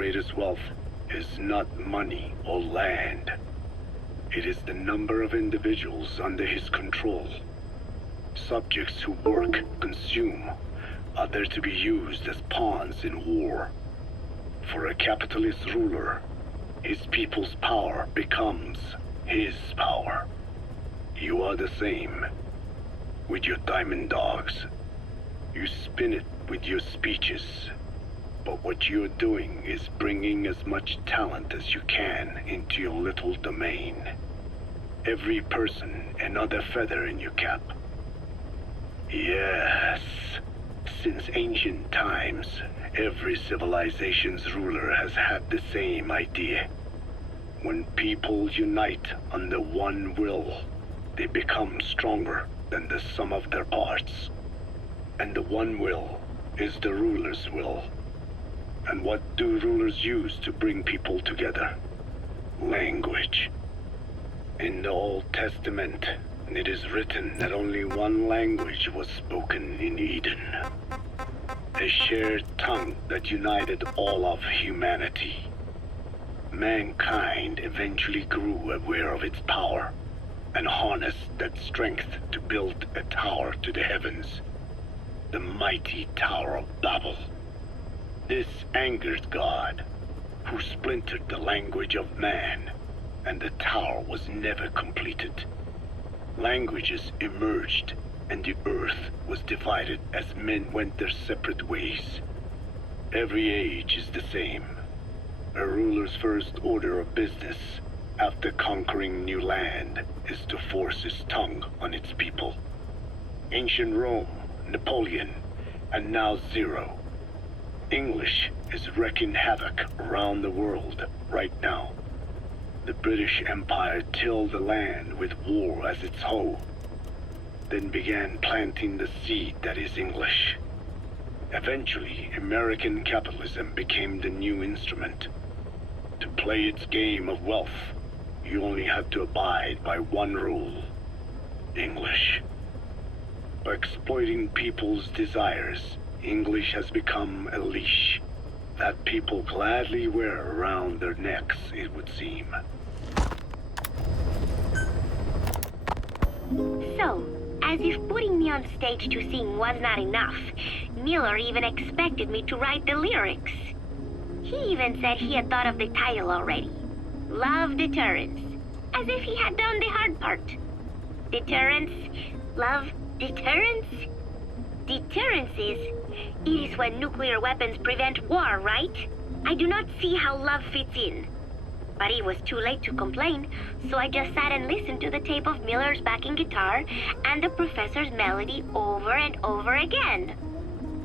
greatest wealth is not money or land. It is the number of individuals under his control. Subjects who work, consume, are there to be used as pawns in war. For a capitalist ruler, his people's power becomes his power. You are the same. With your diamond dogs, you spin it with your speeches. But what you're doing is bringing as much talent as you can into your little domain. Every person another feather in your cap. Yes, since ancient times, every civilization's ruler has had the same idea. When people unite under one will, they become stronger than the sum of their parts. And the one will is the ruler's will. And what do rulers use to bring people together? Language. In the Old Testament, it is written that only one language was spoken in Eden. A shared tongue that united all of humanity. Mankind eventually grew aware of its power and harnessed that strength to build a tower to the heavens. The mighty Tower of Babel. This angered God, who splintered the language of man, and the tower was never completed. Languages emerged, and the earth was divided as men went their separate ways. Every age is the same. A ruler's first order of business, after conquering new land, is to force his tongue on its people. Ancient Rome, Napoleon, and now Zero. English is wreaking havoc around the world right now. The British Empire tilled the land with war as its hoe, then began planting the seed that is English. Eventually, American capitalism became the new instrument. To play its game of wealth, you only had to abide by one rule: English. By exploiting people's desires, English has become a leash that people gladly wear around their necks, it would seem. So, as if putting me on stage to sing was not enough, Miller even expected me to write the lyrics. He even said he had thought of the title already. Love Deterrence. As if he had done the hard part. Deterrence? Love? Deterrence? Deterrence is... It is when nuclear weapons prevent war, right? I do not see how love fits in. But it was too late to complain, so I just sat and listened to the tape of Miller's backing guitar and the professor's melody over and over again.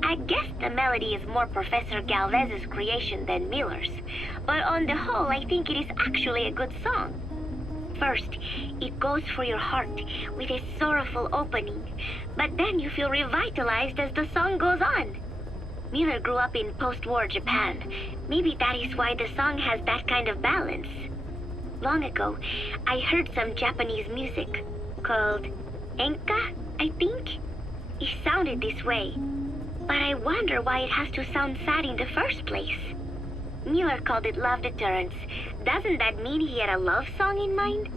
I guess the melody is more Professor Galvez's creation than Miller's, but on the whole, I think it is actually a good song. First, it goes for your heart with a sorrowful opening, but then you feel revitalized as the song goes on. Miller grew up in post-war Japan. Maybe that is why the song has that kind of balance. Long ago, I heard some Japanese music called enka, I think. It sounded this way, but I wonder why it has to sound sad in the first place. Miller called it Love Deterrence. Doesn't that mean he had a love song in mind?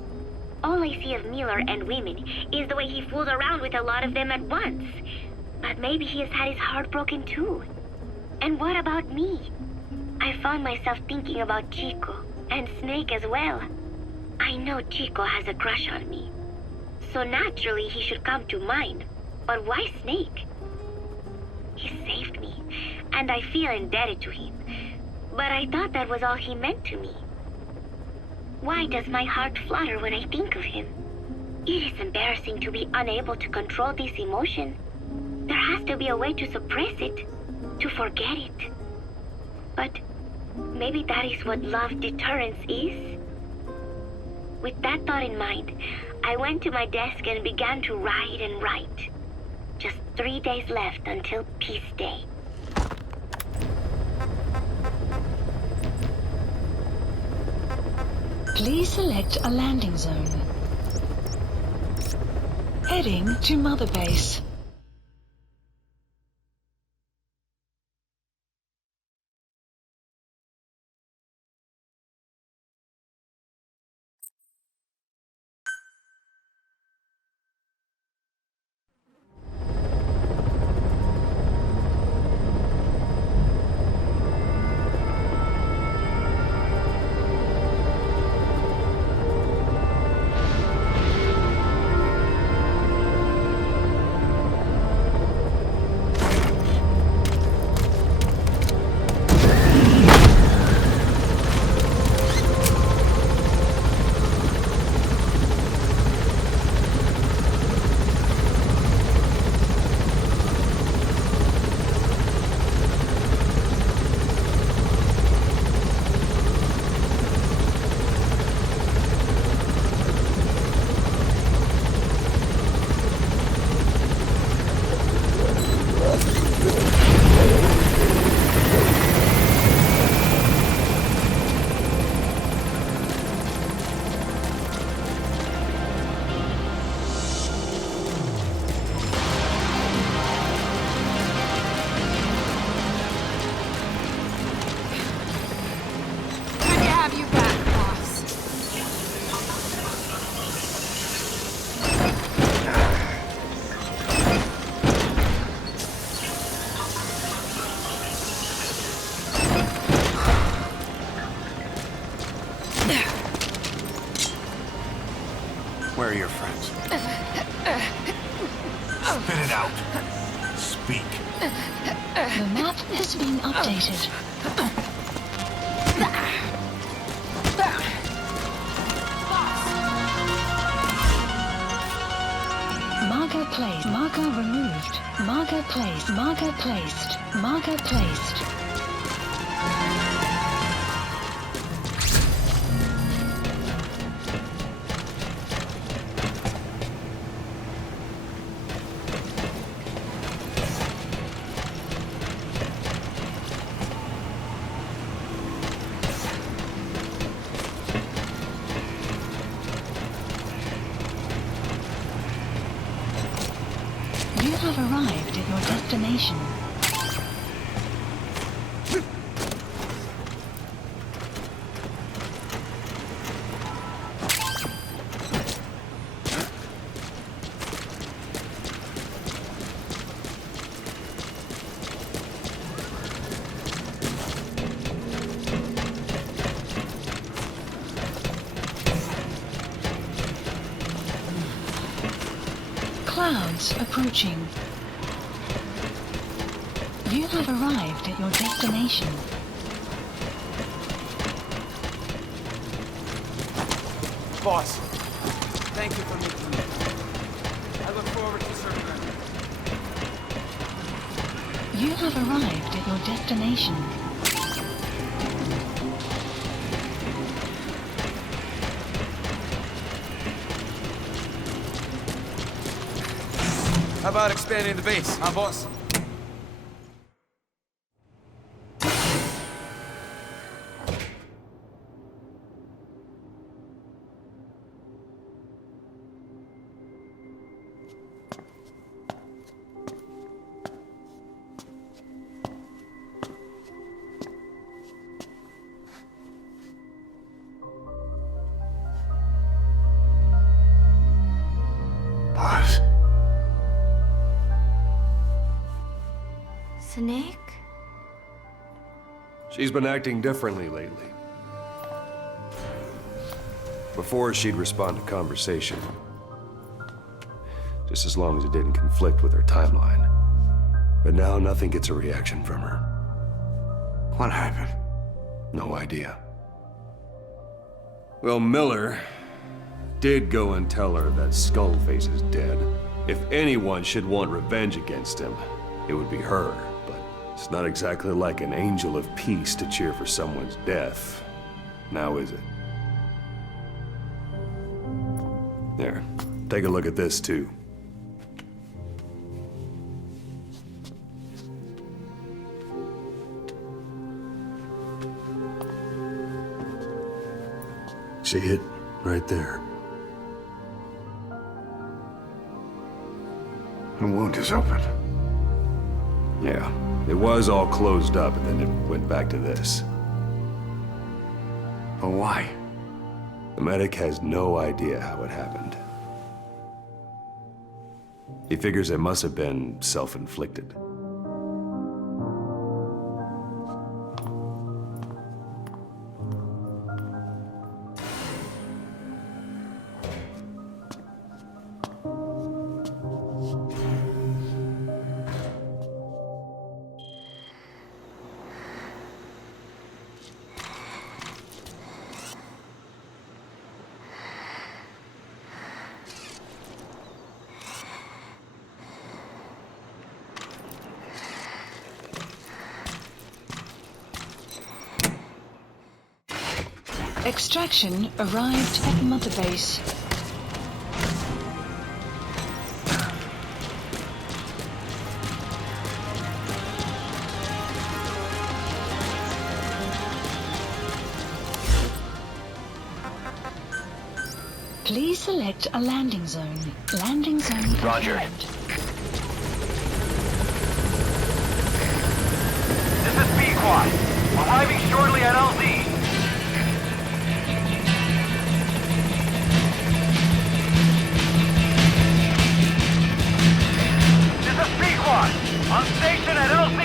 All I see of Miller and women is the way he fools around with a lot of them at once. But maybe he has had his heart broken too. And what about me? I found myself thinking about Chico and Snake as well. I know Chico has a crush on me, so naturally he should come to mind. But why Snake? He saved me, and I feel indebted to him. But I thought that was all he meant to me. Why does my heart flutter when I think of him? It is embarrassing to be unable to control this emotion. There has to be a way to suppress it, to forget it. But maybe that is what love deterrence is? With that thought in mind, I went to my desk and began to write and write. Just 3 days left until Peace Day. Please select a landing zone. Heading to Mother Base. Where are your friends? Spit it out. Speak. The map has been updated. Marker placed. Marker removed. Marker placed. Marker placed. Marker placed. You have arrived at your destination. Clouds approaching. You have arrived at your destination. Boss, thank you for meeting me. I look forward to serving you. You have arrived at your destination. How about expanding the base, huh, boss? Boss. Snake? She's been acting differently lately. Before, she'd respond to conversation. Just as long as it didn't conflict with her timeline. But now nothing gets a reaction from her. What happened? No idea. Well, Miller did go and tell her that Skullface is dead. If anyone should want revenge against him, it would be her. But it's not exactly like an angel of peace to cheer for someone's death. Now is it? There, take a look at this too. See it? Right there. The wound is open. Yeah, it was all closed up and then it went back to this. But why? The medic has no idea how it happened. He figures it must have been self-inflicted. Extraction arrived at Mother Base. Please select a landing zone. Landing zone Roger. confirmed. This is B-Quad. Arriving shortly at LZ. This is B-Quad. On station at LZ.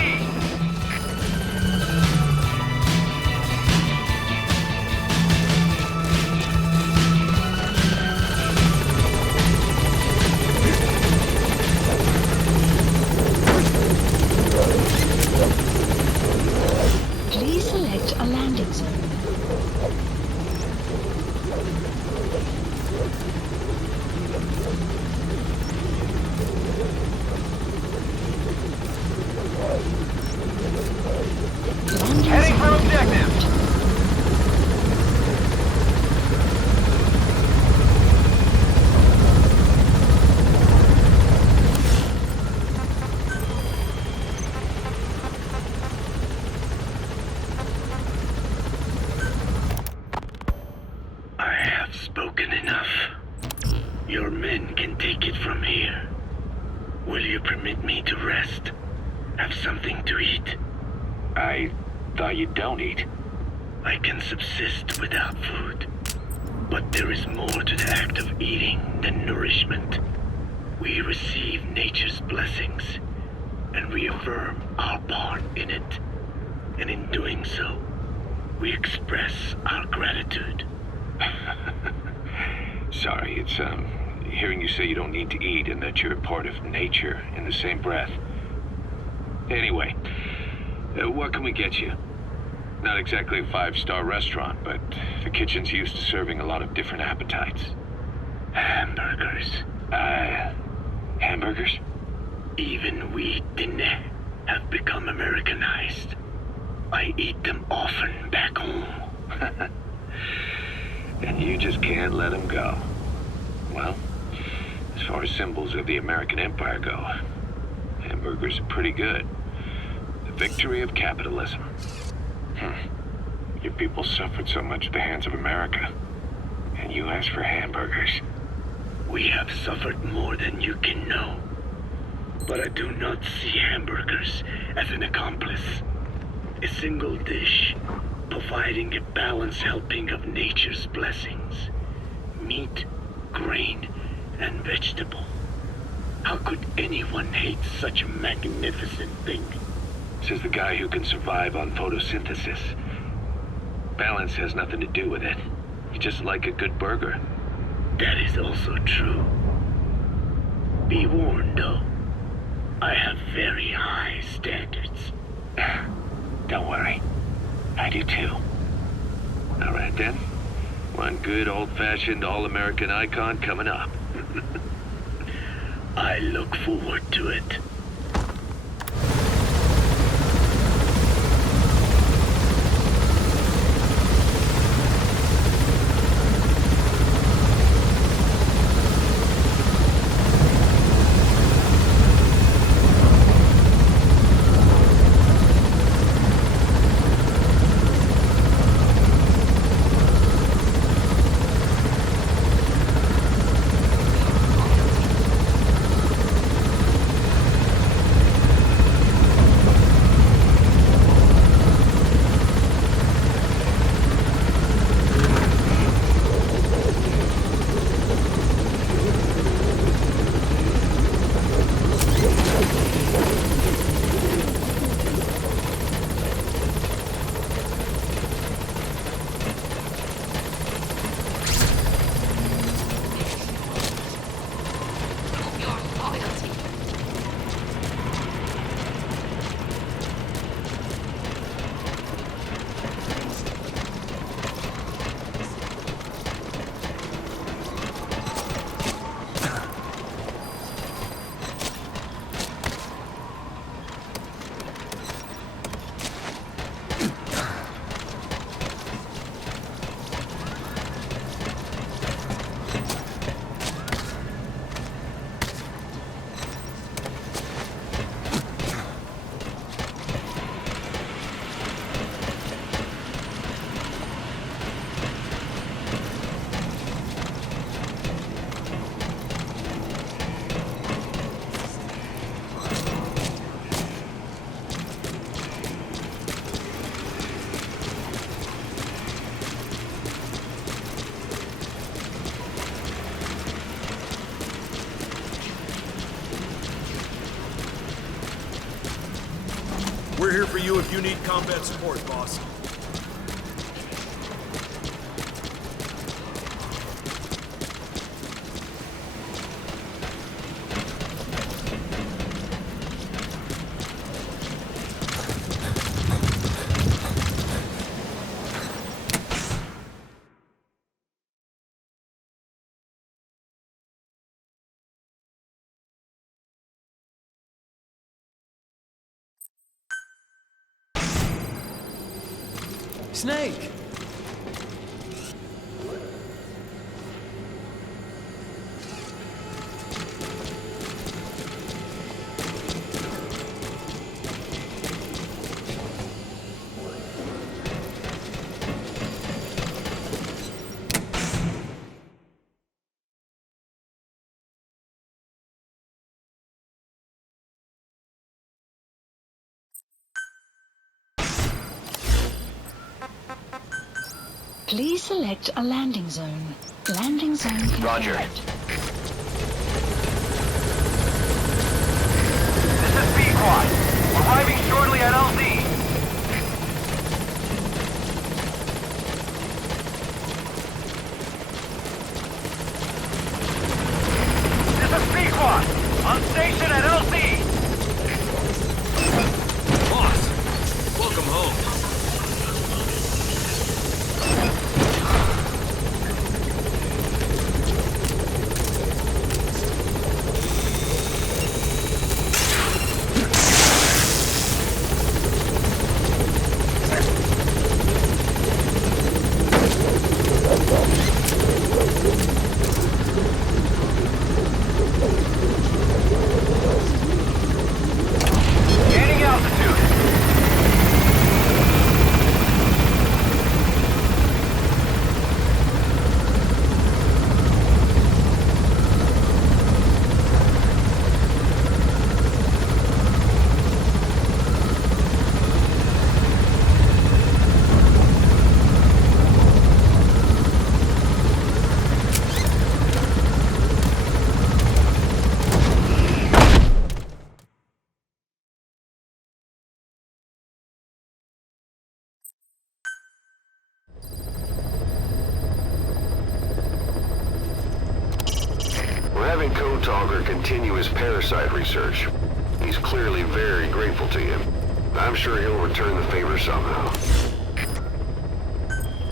Your men can take it from here. Will you permit me to rest? Have something to eat? I thought you don't eat. I can subsist without food. But there is more to the act of eating than nourishment. We receive nature's blessings and reaffirm our part in it. And in doing so, we express our gratitude. Sorry, it's, hearing you say you don't need to eat and that you're part of nature in the same breath. Anyway, what can we get you? Not exactly a five-star restaurant, but the kitchen's used to serving a lot of different appetites. Hamburgers. Hamburgers? Even we Dineh have become Americanized. I eat them often back home. And you just can't let them go. Well, as far as symbols of the American Empire go, hamburgers are pretty good. The victory of capitalism. Your people suffered so much at the hands of America. And you asked for hamburgers. We have suffered more than you can know. But I do not see hamburgers as an accomplice. A single dish, providing a balanced helping of nature's blessings. Meat, grain, and vegetable. How could anyone hate such a magnificent thing? Says the guy who can survive on photosynthesis. Balance has nothing to do with it. You just like a good burger. That is also true. Be warned, though. I have very high standards. Don't worry. I do too. All right then. One good old-fashioned all-American icon coming up. I look forward to it. We're here for you if you need combat support, boss. Snake! Please select a landing zone. Landing zone confirmed. Roger. This is Fth. Arriving shortly at LZ. This is Fth. On station at LZ. Boss, welcome home. Gaining altitude. We're having Code Talker continue his parasite research. He's clearly very grateful to you. I'm sure he'll return the favor somehow.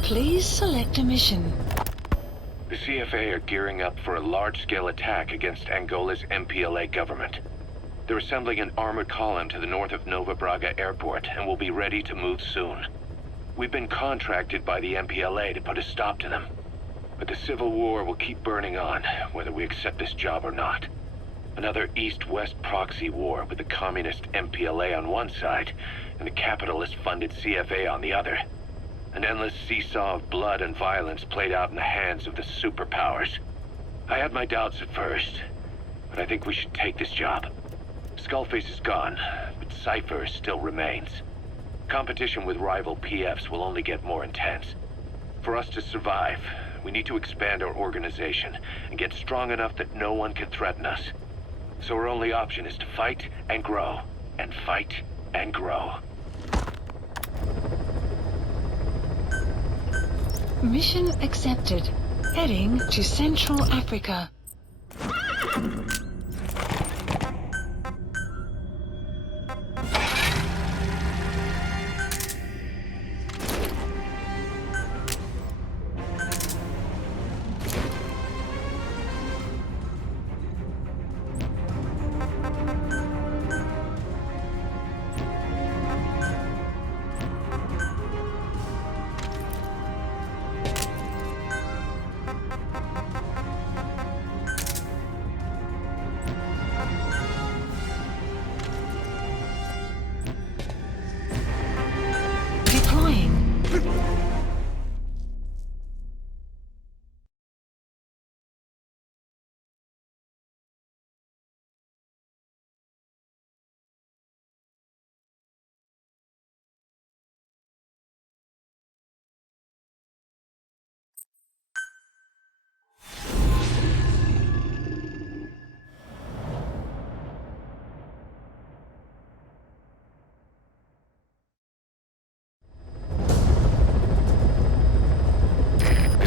Please select a mission. The CFA are gearing up for a large-scale attack against Angola's MPLA government. They're assembling an armored column to the north of Nova Braga Airport and will be ready to move soon. We've been contracted by the MPLA to put a stop to them. But the civil war will keep burning on, whether we accept this job or not. Another East-West proxy war with the communist MPLA on one side and the capitalist-funded CFA on the other. An endless seesaw of blood and violence played out in the hands of the superpowers. I had my doubts at first, but I think we should take this job. Skullface is gone, but Cypher still remains. Competition with rival PFs will only get more intense. For us to survive, we need to expand our organization and get strong enough that no one can threaten us. So our only option is to fight and grow, and fight and grow. Mission accepted. Heading to Central Africa.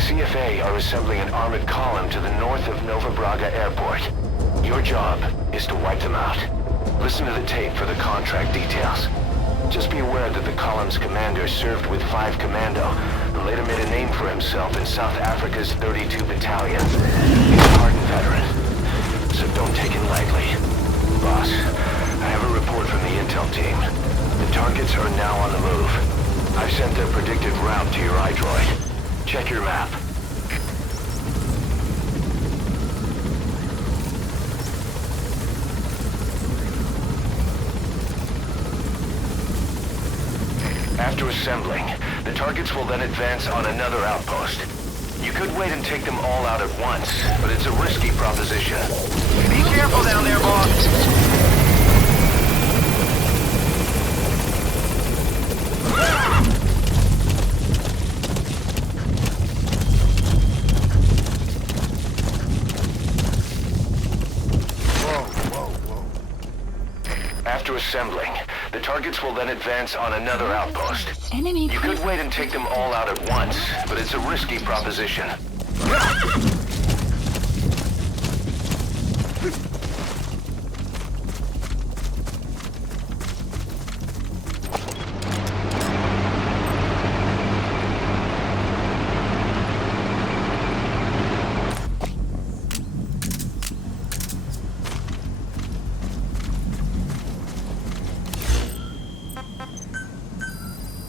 CFA are assembling an armored column to the north of Nova Braga Airport. Your job is to wipe them out. Listen to the tape for the contract details. Just be aware that the column's commander served with 5 Commando and later made a name for himself in South Africa's 32 Battalion. He's a hardened veteran, so don't take it lightly. Boss, I have a report from the intel team. The targets are now on the move. I've sent their predicted route to your iDroid. Check your map. After assembling, the targets will then advance on another outpost. You could wait and take them all out at once, but it's a risky proposition. Be careful down there, boss. Targets will then advance on another outpost. Enemy You could presence wait and take them all out at once, but it's a risky proposition.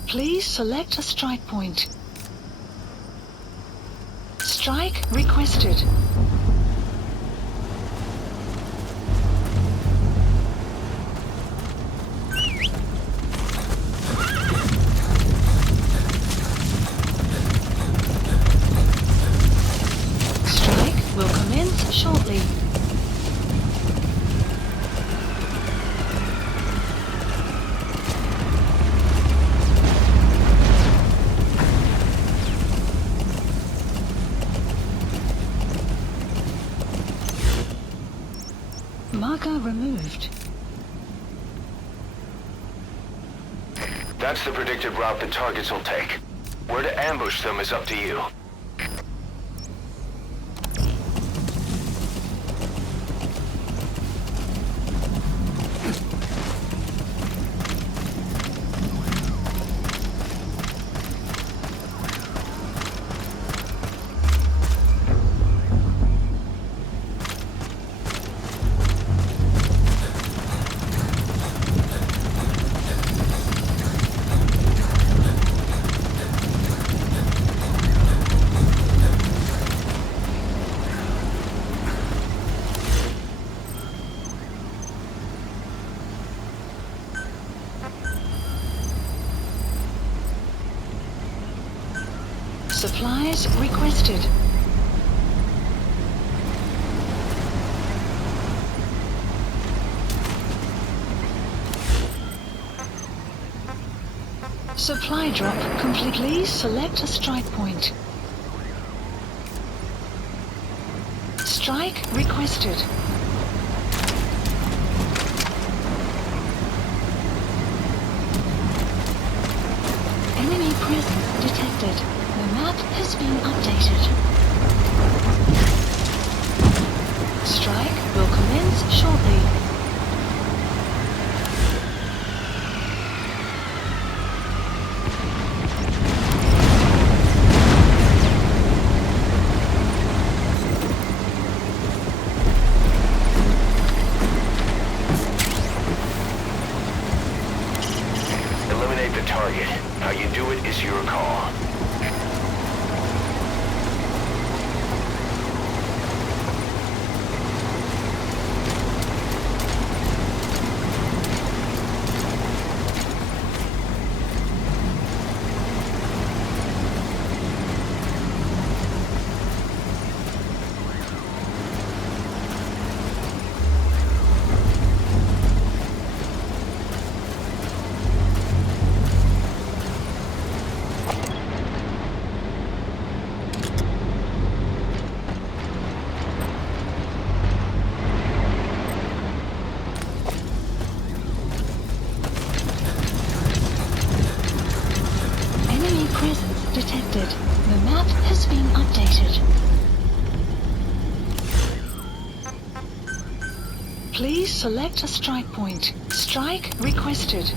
Please select a strike point. Strike requested. Strike will commence shortly. Marker removed. That's the predicted route the targets will take. Where to ambush them is up to you. Supplies requested. Supply drop complete. Please select a strike point. Strike requested. Enemy presence detected. The map has been updated. Strike will commence shortly. Eliminate the target. How you do it is your call. detected. The map has been updated. Please select a strike point. Strike requested.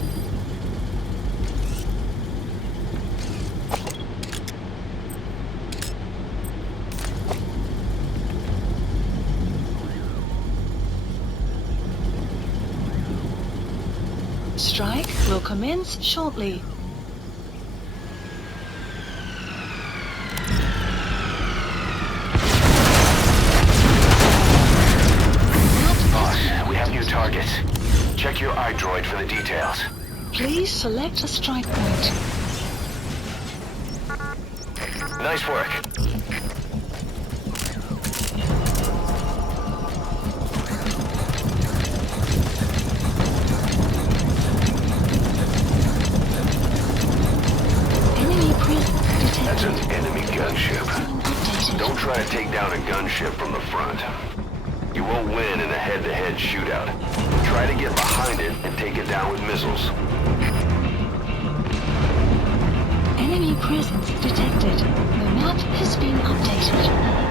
Strike will commence shortly. We have new targets. Check your iDroid for the details. Please select a strike point. Nice work. That's an enemy gunship. Don't try to take down a gunship from the front. You won't win in a head-to-head shootout. Try to get behind it and take it down with missiles. Enemy presence detected. The map has been updated.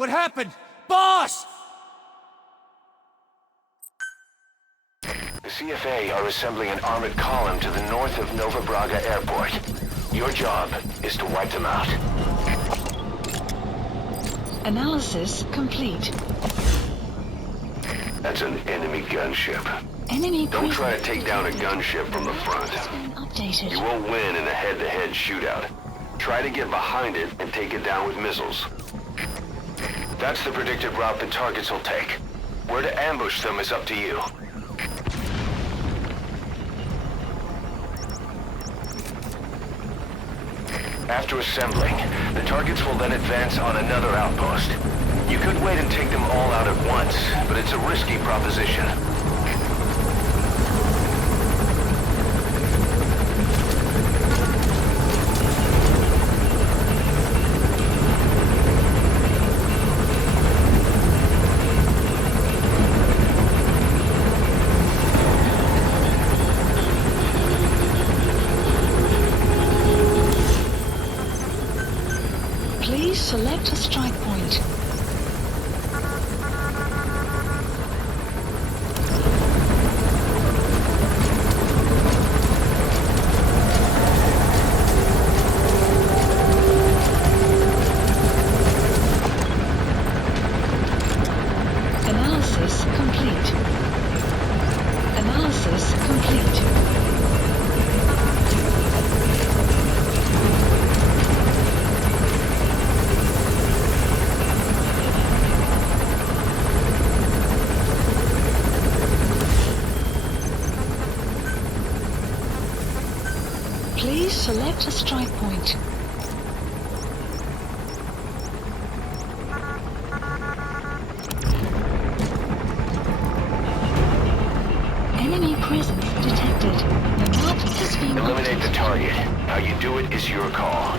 What happened? Boss! The CFA are assembling an armored column to the north of Nova Braga Airport. Your job is to wipe them out. Analysis complete. That's an enemy gunship. Enemy Don't try to take down a gunship from the front. Updated. You won't win in a head-to-head shootout. Try to get behind it and take it down with missiles. That's the predicted route the targets will take. Where to ambush them is up to you. After assembling, the targets will then advance on another outpost. You could wait and take them all out at once, but it's a risky proposition. Please select a strike point. Analysis complete. Analysis complete. Please select a strike point. Enemy presence detected. The map has been Eliminate the target. How you do it is your call.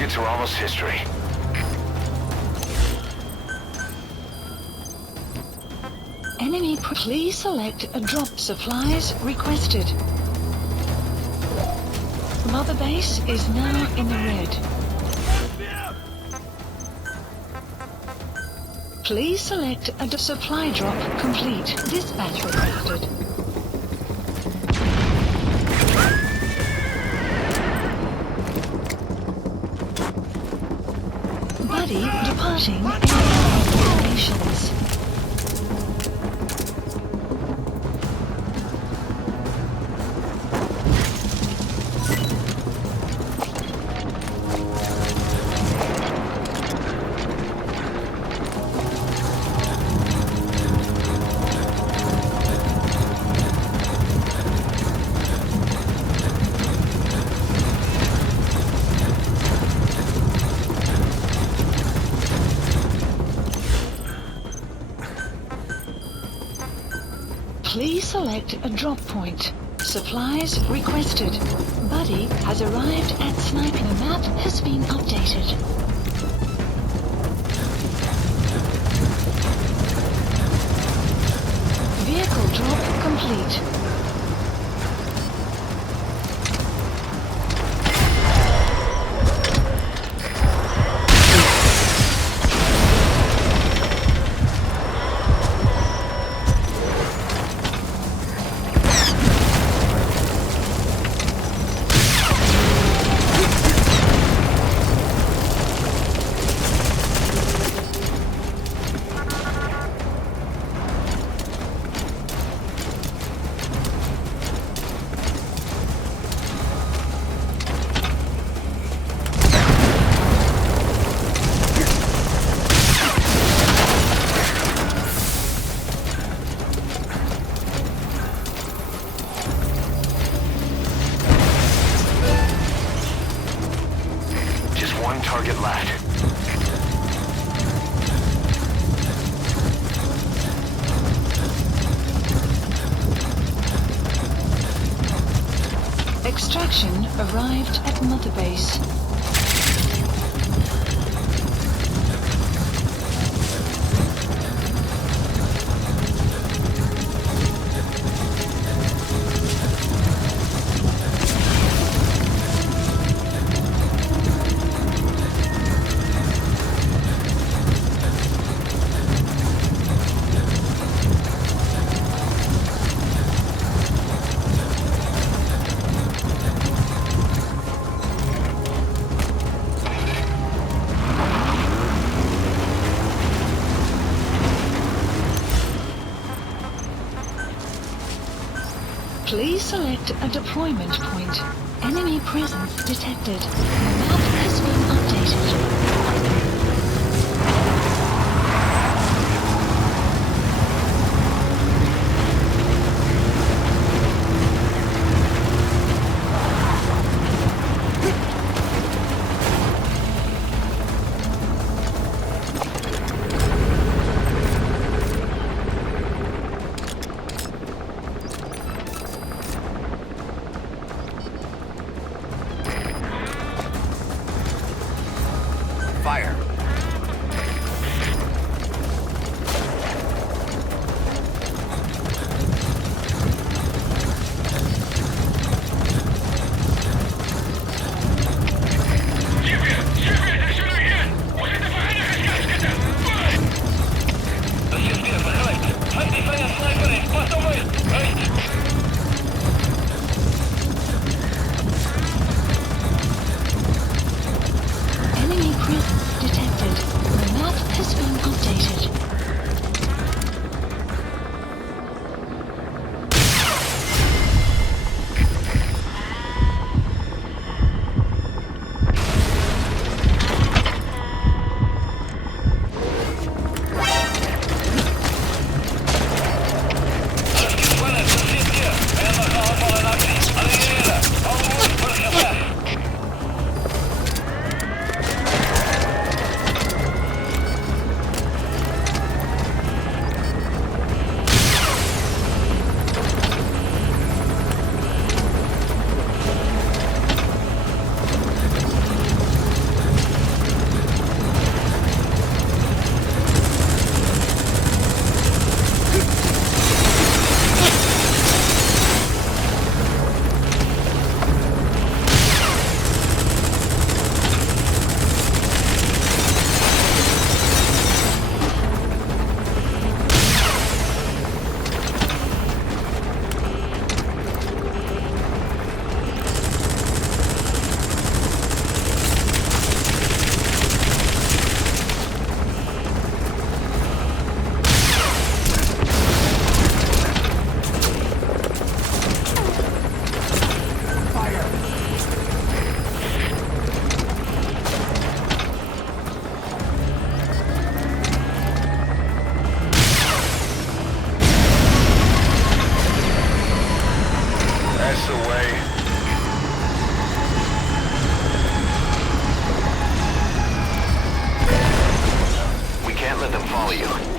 targets are almost history. Enemy, please select a drop. Supplies requested. Mother base is now in the red. Please select a supply drop complete. Dispatch requested. Buddy departing area operations. Please select a drop point. Supplies requested. Buddy has arrived at sniping. The map has been updated. Vehicle drop complete. One target left. Extraction arrived at Mother Base. Please select a deployment point. Enemy presence detected. The map has been updated. Fire! Enemy presence detected. The map has been updated.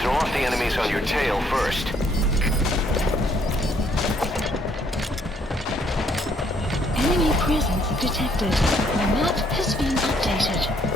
Throw off the enemies on your tail first. Enemy presence detected. The map has been updated.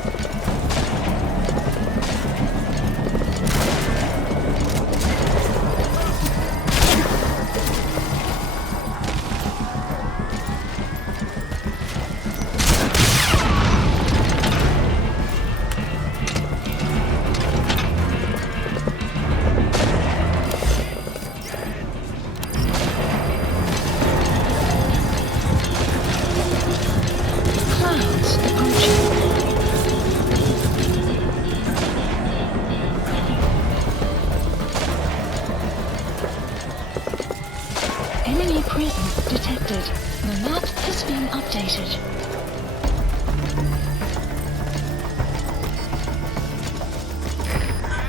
Enemy presence detected. The map has been updated.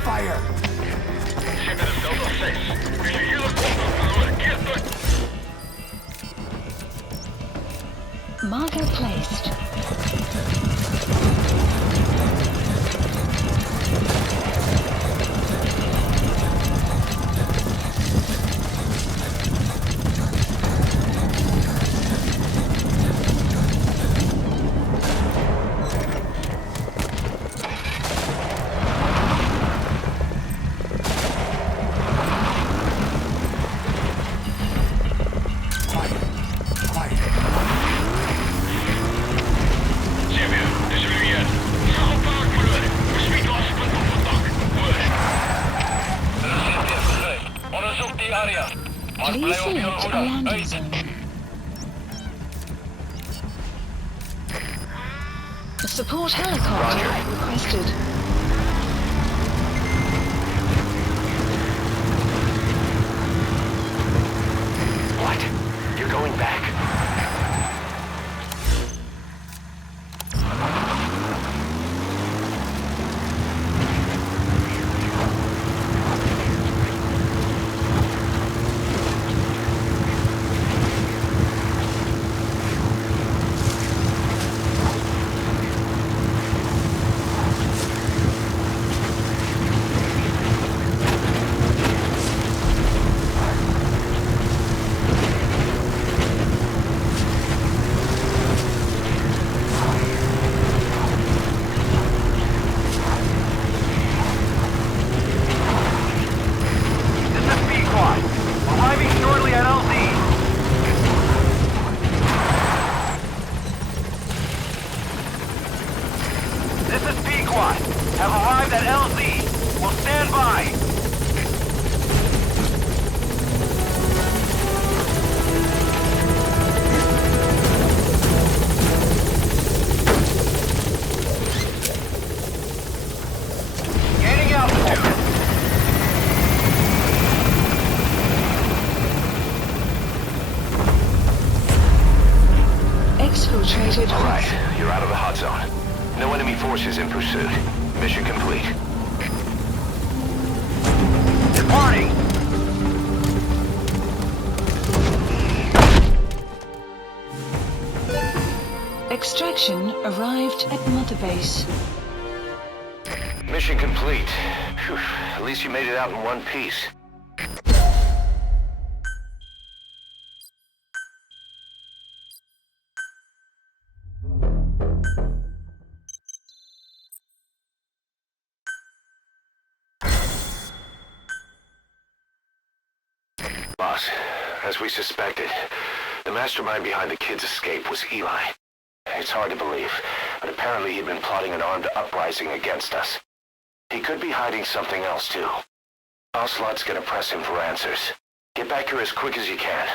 Fire! Marker placed. Please select a landing zone. A support helicopter requested. What? You're going back? Arriving shortly at LZ. This is P-Quad. Have arrived at LZ. Will stand by. Gaining altitude. Exfiltrated. All right, you're out of the hot zone. No enemy forces in pursuit. Mission complete. Departing. Extraction arrived at Mother Base. Mission complete. Phew, at least you made it out in one piece. Boss, as we suspected, the mastermind behind the kid's escape was Eli. It's hard to believe, but apparently he'd been plotting an armed uprising against us. He could be hiding something else too. Ocelot's gonna press him for answers. Get back here as quick as you can.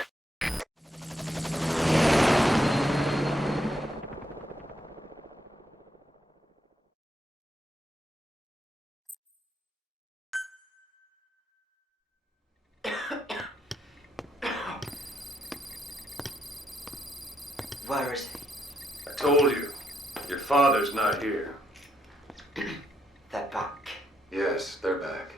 Where is I told you. Your father's not here. he? They're back. Yes, they're back.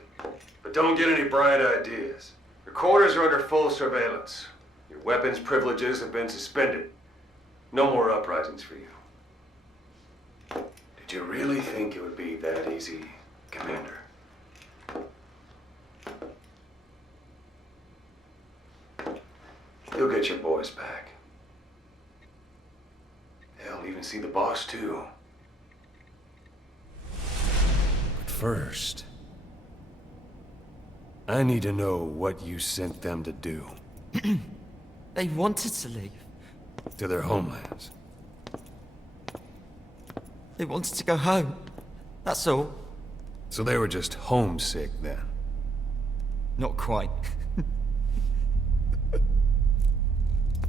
But don't get any bright ideas. Your quarters are under full surveillance. Your weapons privileges have been suspended. No more uprisings for you. Did you really think it would be that easy, Commander? get your boys back. Hell, even see the boss too. But first, I need to know what you sent them to do. They wanted to leave. To their homelands. They wanted to go home. That's all. So they were just homesick then? Not quite.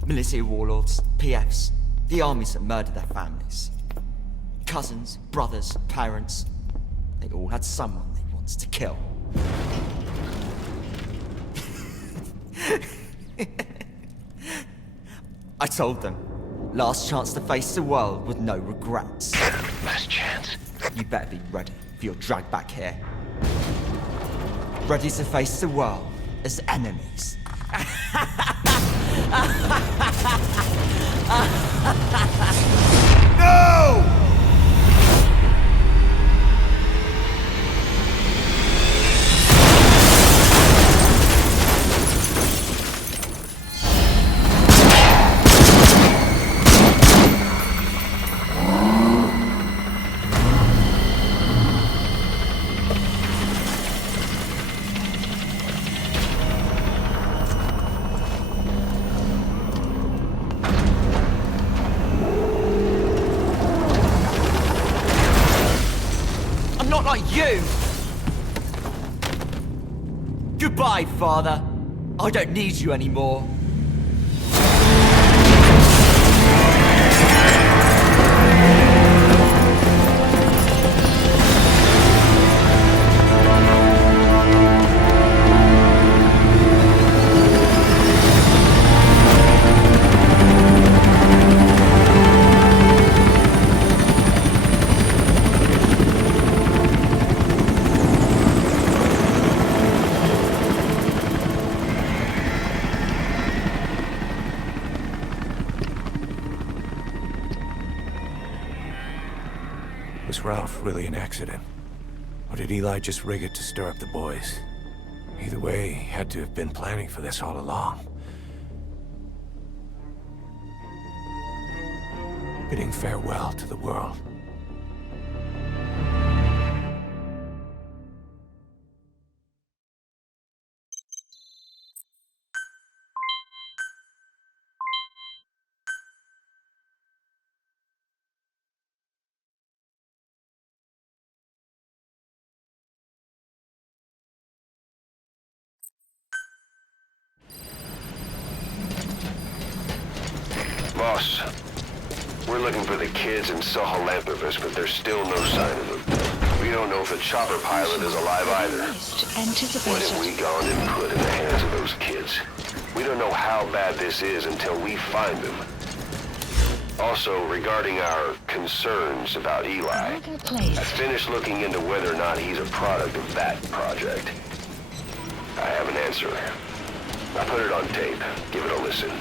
Militia warlords, PFs, the armies that murdered their families. Cousins, brothers, parents. They all had someone they wanted to kill. I told them, last chance to face the world with no regrets. Last chance. You better be ready for your drag back here. Ready to face the world as enemies. No! I'm not like you! Goodbye, Father. I don't need you anymore. Was Ralph really an accident? Or did Eli just rig it to stir up the boys? Either way, he had to have been planning for this all along. Bidding farewell to the world. Boss, we're looking for the kids in Soho-Lampervis, but there's still no sign of them. We don't know if the chopper pilot is alive either. What have we gone and put in the hands of those kids? We don't know how bad this is until we find them. Also, regarding our concerns about Eli, I finished looking into whether or not he's a product of that project. I have an answer. I put it on tape. Give it a listen.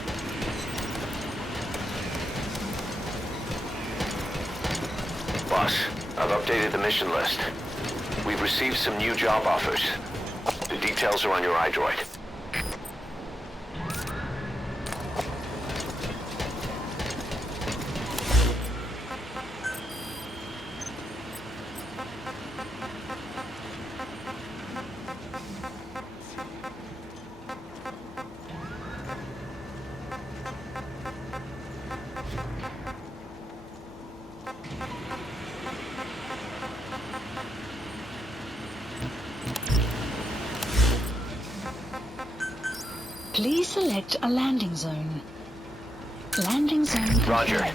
Boss, I've updated the mission list. We've received some new job offers. The details are on your iDroid. Please select a landing zone. Landing zone confirmed. Roger.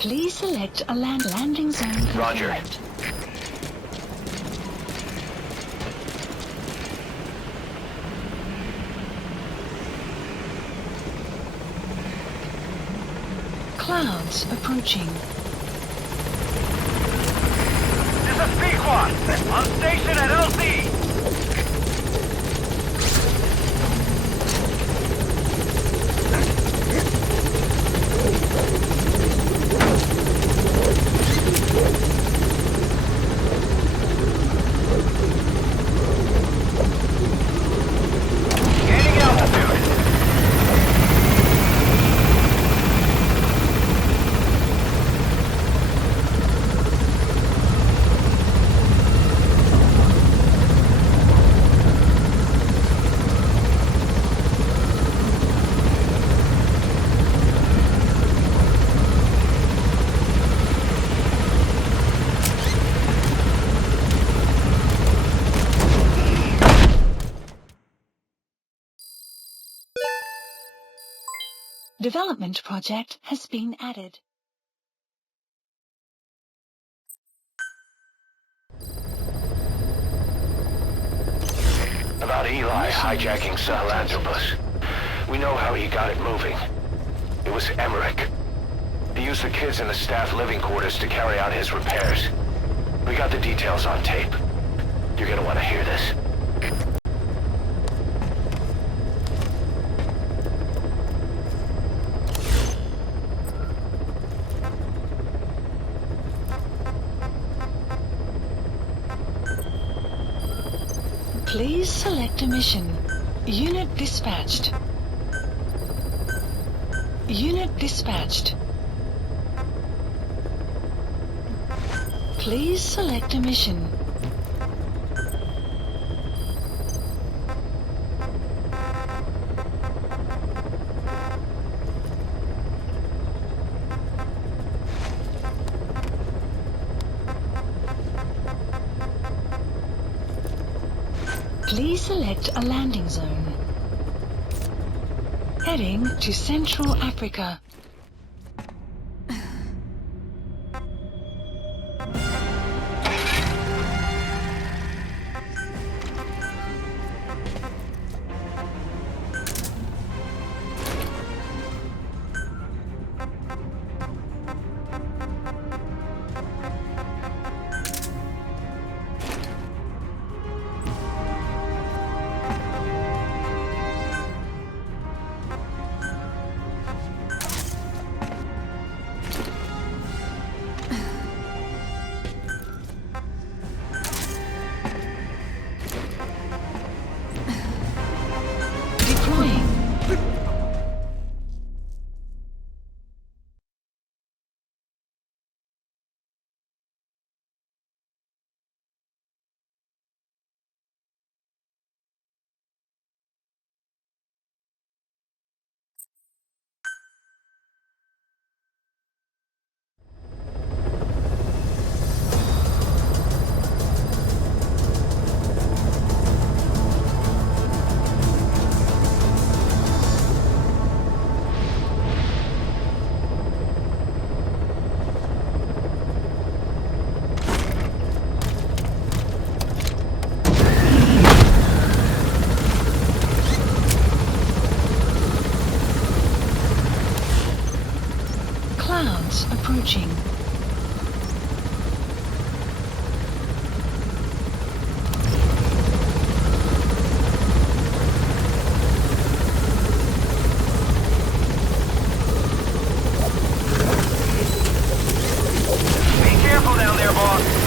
Please select a landing zone confirmed. Roger. Clouds approaching. This is Fth. On station at LZ. Development project has been added. About Eli hijacking Sahelanthropus. We know how he got it moving. It was Emmerich. He used the kids in the staff living quarters to carry out his repairs. We got the details on tape. You're gonna want to hear this. Please select a mission. Unit dispatched. Unit dispatched. Please select a mission. Please select a landing zone. Heading to Central Africa. Clouds approaching. Be careful down there, boss.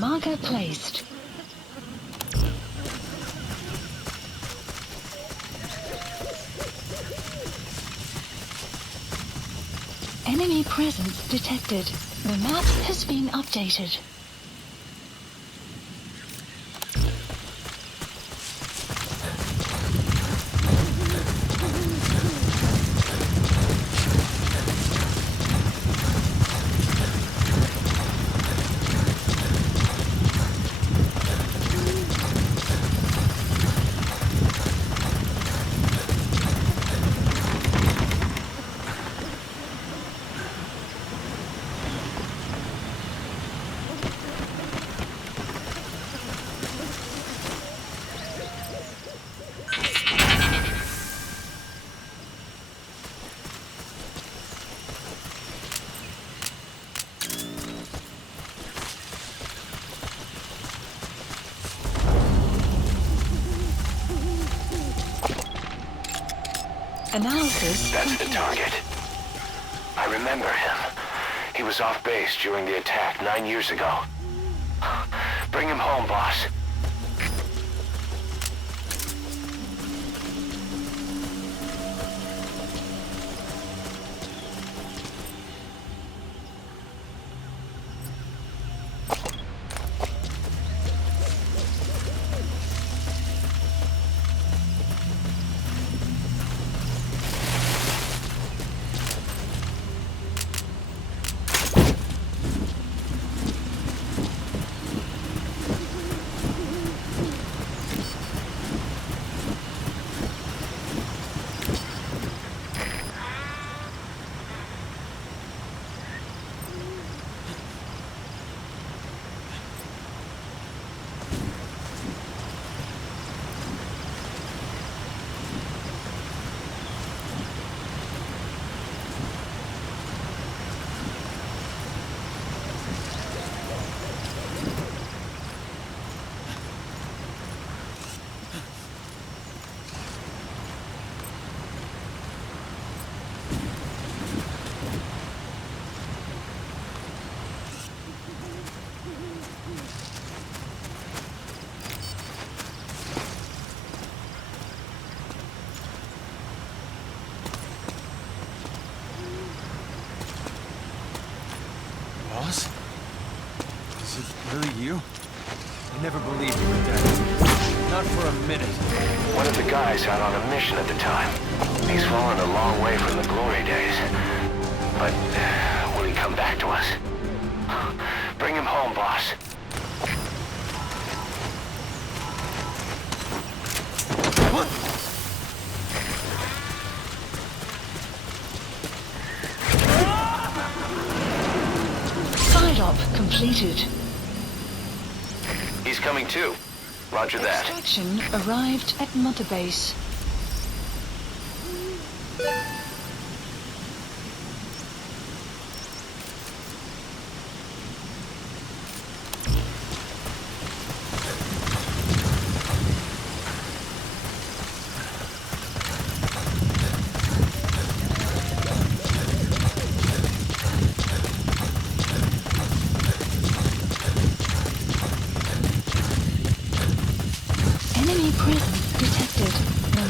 Marker placed. Enemy presence detected. The map has been updated. Analysis That's the complete. target. I remember him. He was off base during the attack 9 years ago. Bring him home, boss. Boss? Is it really you? I never believed you were dead. Not for a minute. One of the guys out on a mission at the time. He's fallen a long way from the glory days. But will he come back to us? Bring him home, boss. Side-op completed. He's coming too. Roger that. Extraction arrived at Mother Base. Enemy presence detected.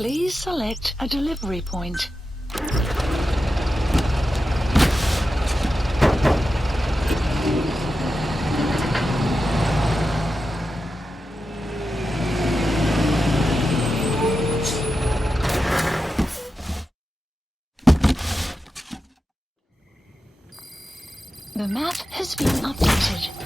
Please select a delivery point. The map has been updated.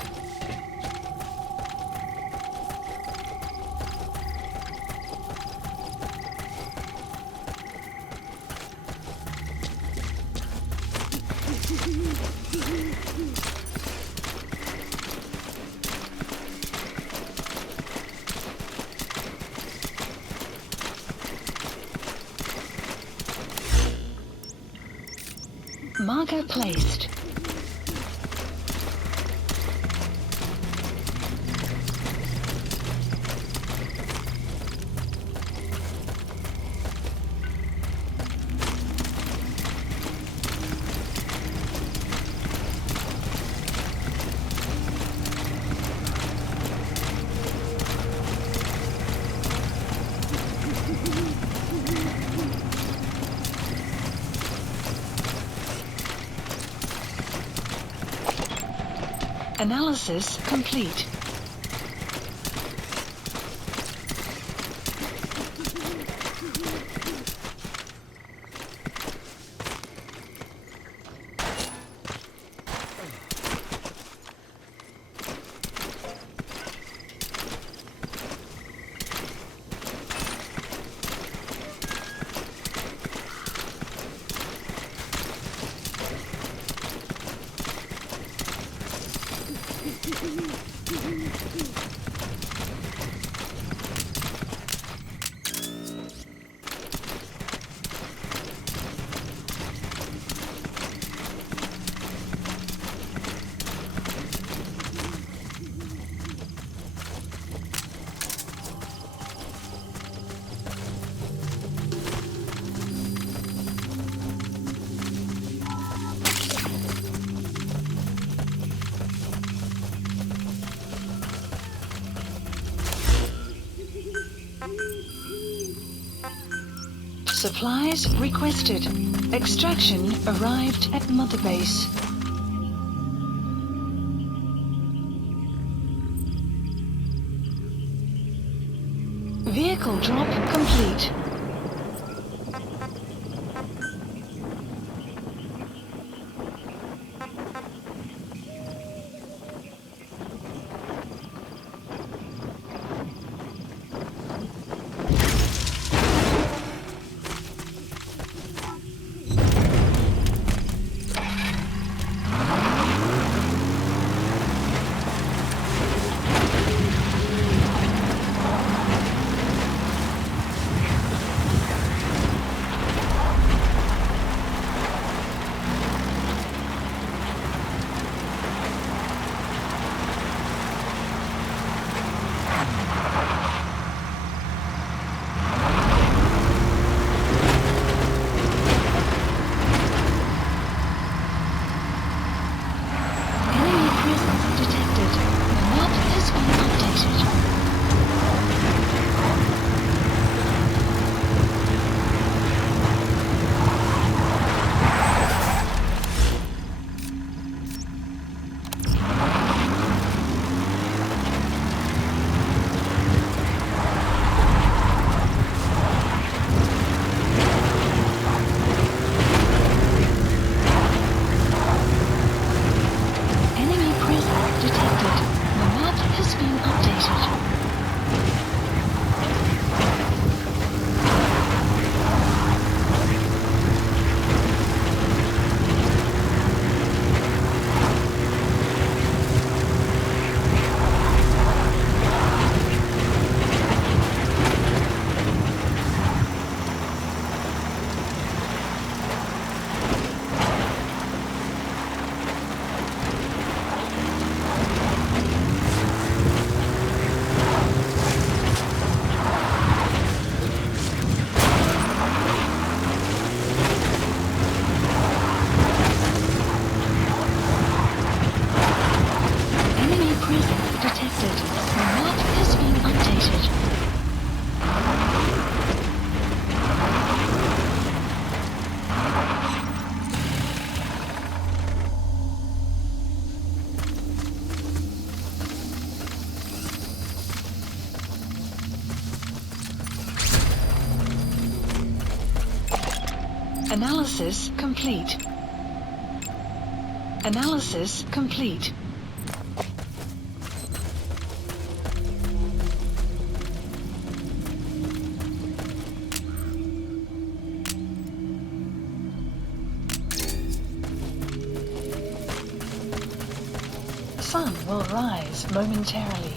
Marker placed. Analysis complete. Supplies requested. Extraction arrived at Mother Base. Vehicle drop complete. Analysis complete. Analysis complete. Sun will rise momentarily.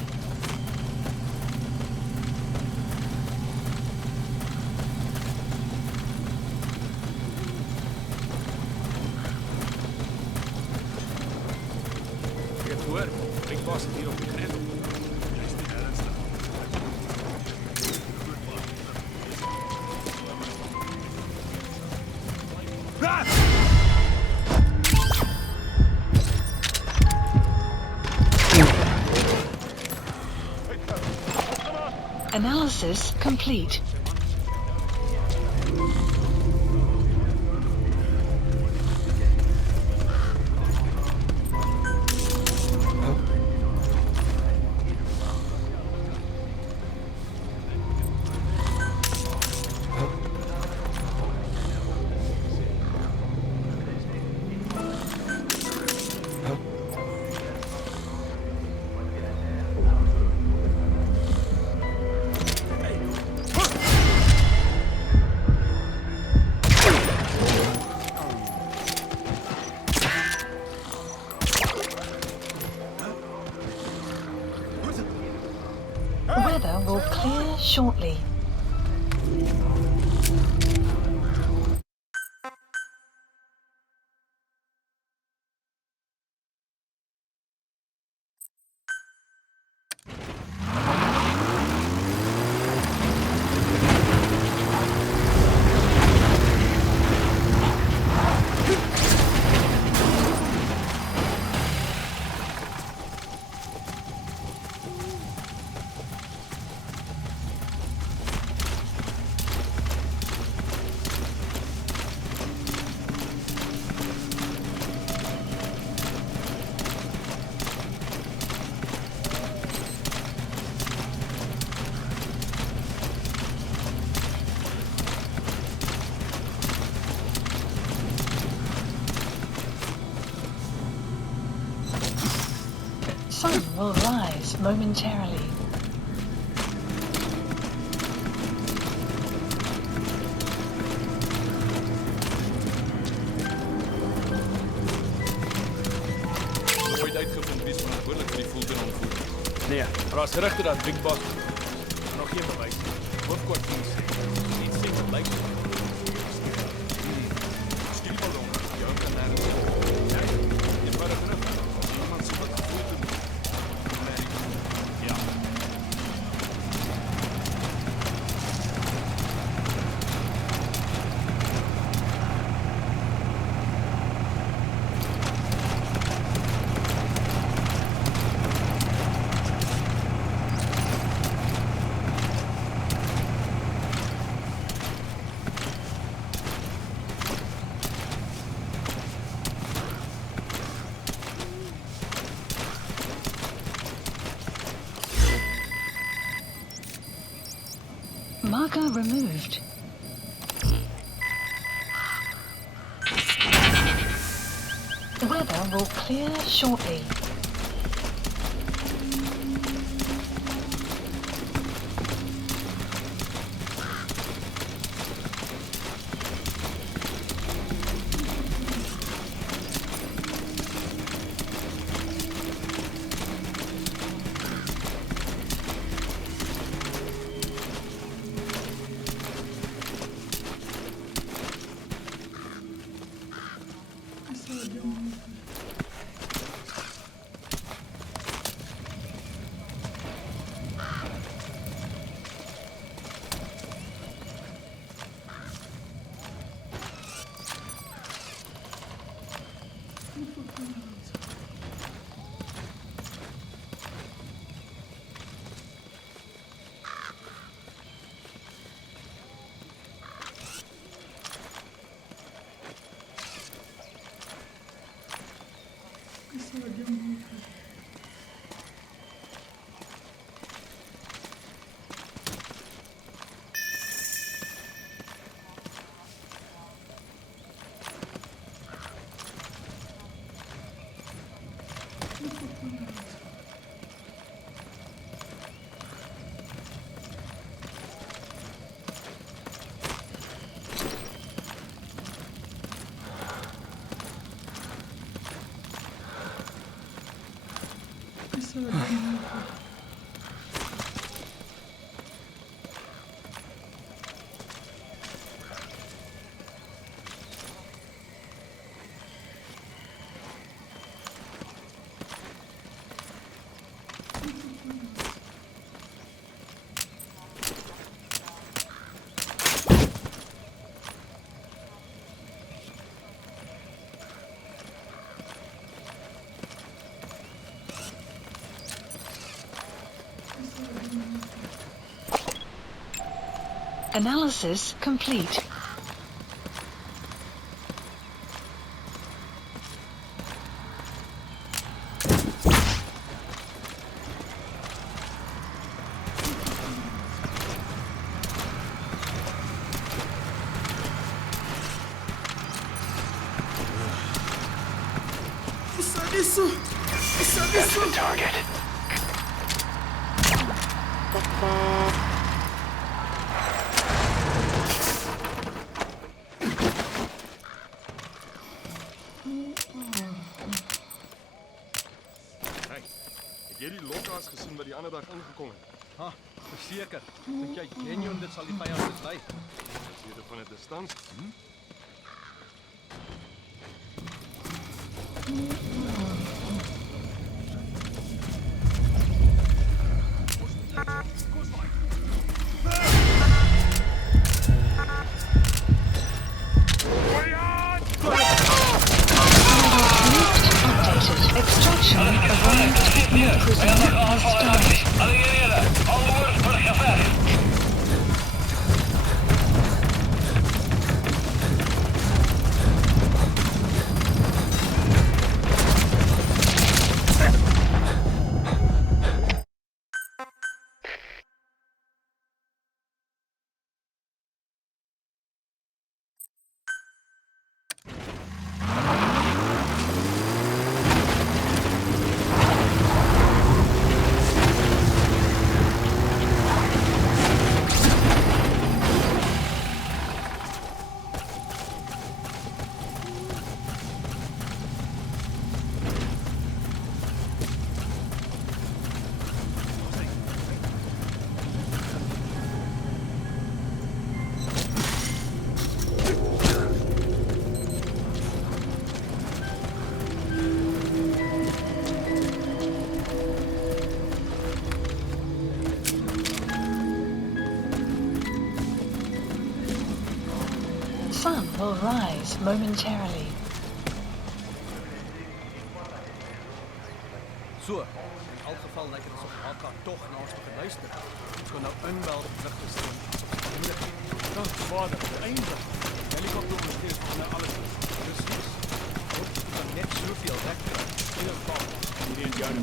Heb gehoord, Big Boss het hier op de grendel. Analysis complete. Weather will clear shortly. Sun will rise momentarily. Nooit uitgevind wie is verantwoordelijk vir die Fulton ontvoering. Nee, maar as gerugte dat Big Boss nog geen bewys. Hoofdkwartier sê, iets sê wat lyk. Skielik al dan, jou kan nergens. Ja, eenvoudig genoeg. Iemand so wat gevoel te doen. Ja. Marker removed. Weather will clear shortly. Analysis complete. That's the target. Het jy die lokkas gesien wat die ander dag ingekom het? Ha, verseker. Dink jy genuen dit sal die vyand beslei? Is jy van 'n distansie? Extraction arrived. New prisoner has started. Sun will rise momentarily. So, in elk geval lyk dit asof Haka tog naas te geluister. Ons kan nou inbel op terug te sien. Dank vader, eindig. Helikopter moet steeds nou alles is. Precies. Ons kan net soveel weg kry. In 'n geval. Hierdie is joune.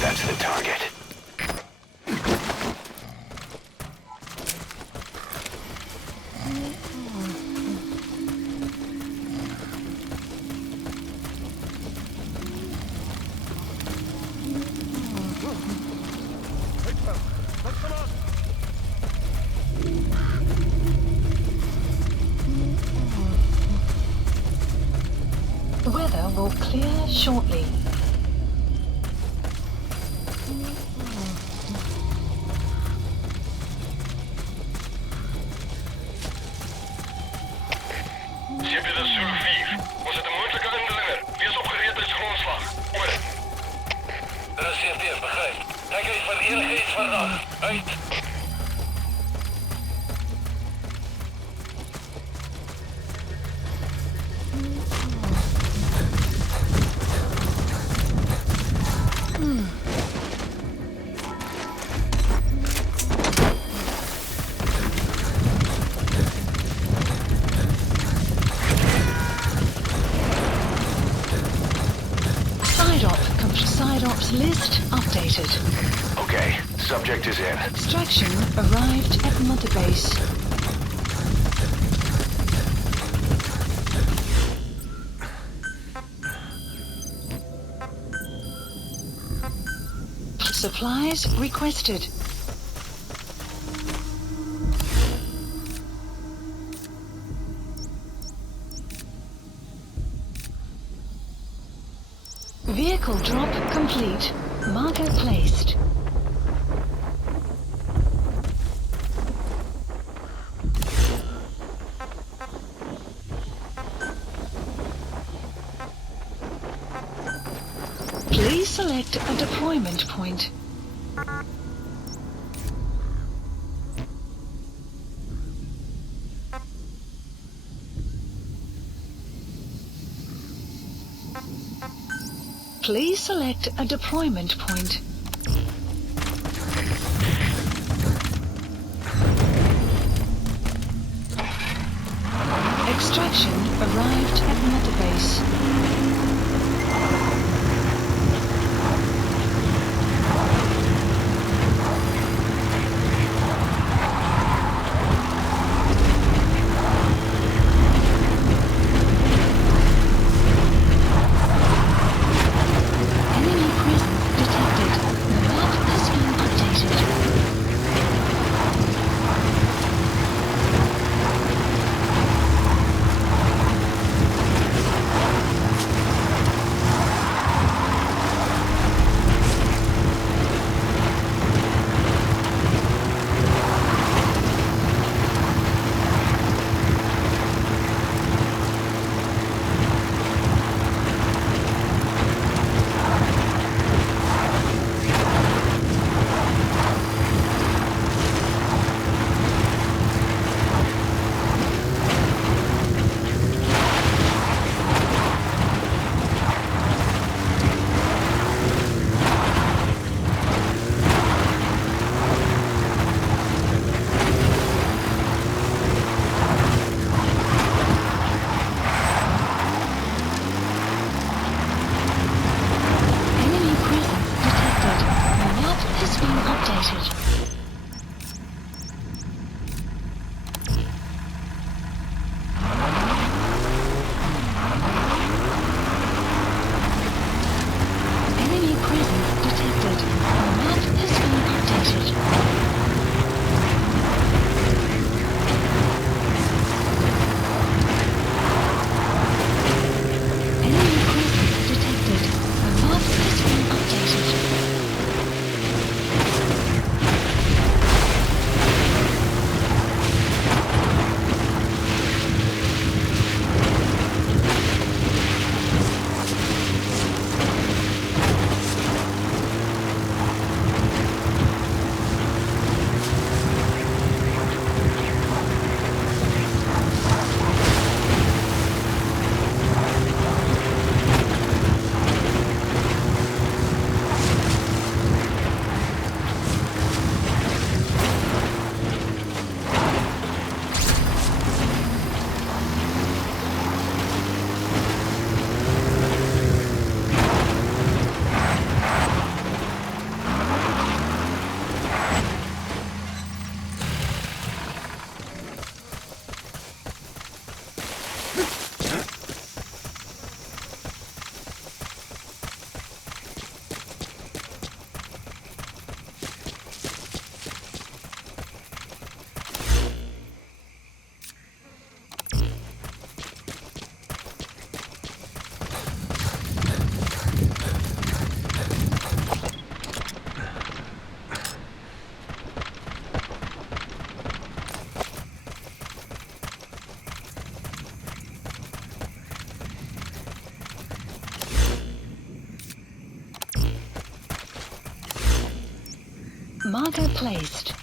That's the target. Weather will clear shortly. Schip je de Zulu 4. Was het een moeilijke indelinger? Wees opgereedheidsgrondslag. Oor. Dat is CFD, begrijp. Hij kreeg van enige iets vandaag. Uit. Side ops list updated. Okay, subject is in. Extraction arrived at Mother Base. Supplies requested. Vehicle drop complete. Marker placed. Please select a deployment point. Please select a deployment point. Extraction arrived at Mother Base. Marker placed.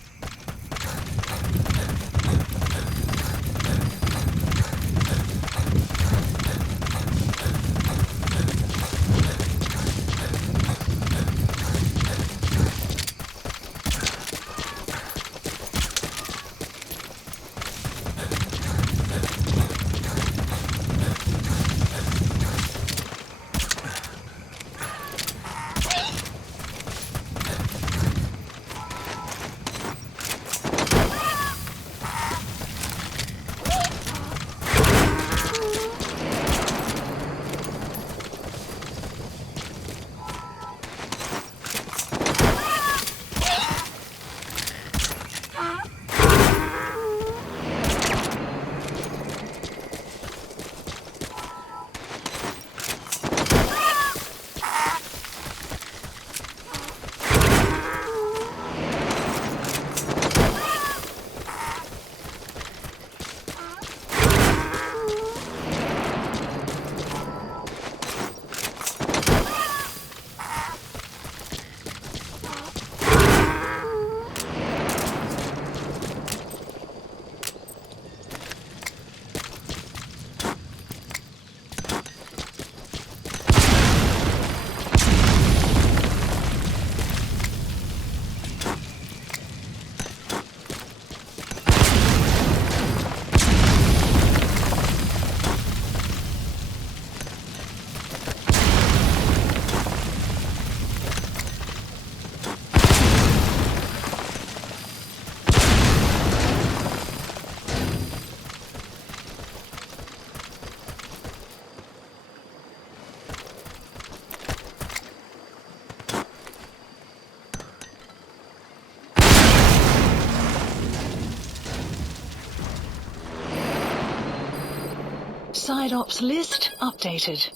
Side ops list updated.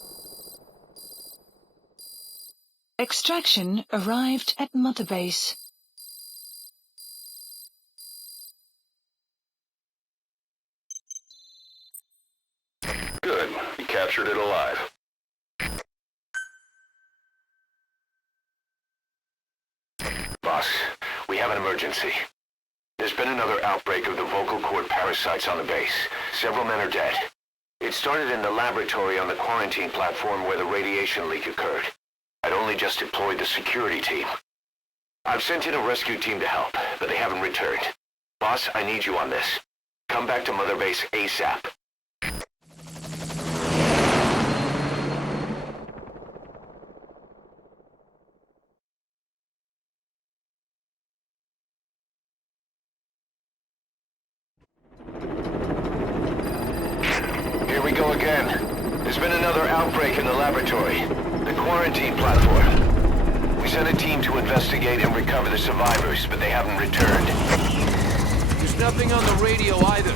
Extraction arrived at Mother Base. Good. We captured it alive. Boss, we have an emergency. There's been another outbreak of the vocal cord parasites on the base. Several men are dead. It started in the laboratory on the quarantine platform where the radiation leak occurred. I'd only just deployed the security team. I've sent in a rescue team to help, but they haven't returned. Boss, I need you on this. Come back to Mother Base ASAP. Here we go again. There's been another outbreak in the laboratory. The quarantine platform. We sent a team to investigate and recover the survivors, but they haven't returned. There's nothing on the radio either.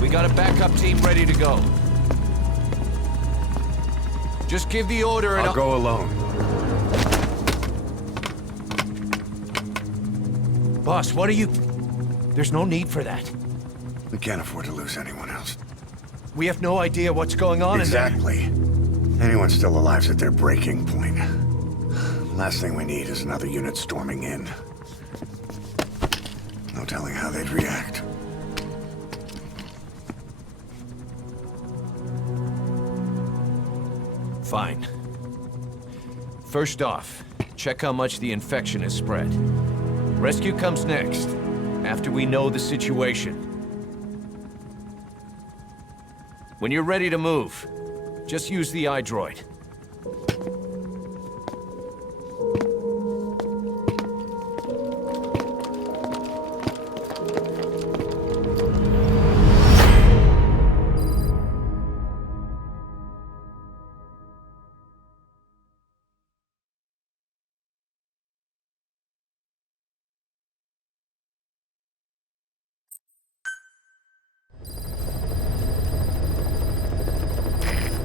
We got a backup team ready to go. Just give the order and I'll go alone. Boss, what are you... There's no need for that. We can't afford to lose anyone else. We have no idea what's going on in there. Exactly. Anyone still alive's at their breaking point. Last thing we need is another unit storming in. No telling how they'd react. Fine. First off, check how much the infection has spread. Rescue comes next, after we know the situation. When you're ready to move, just use the iDroid.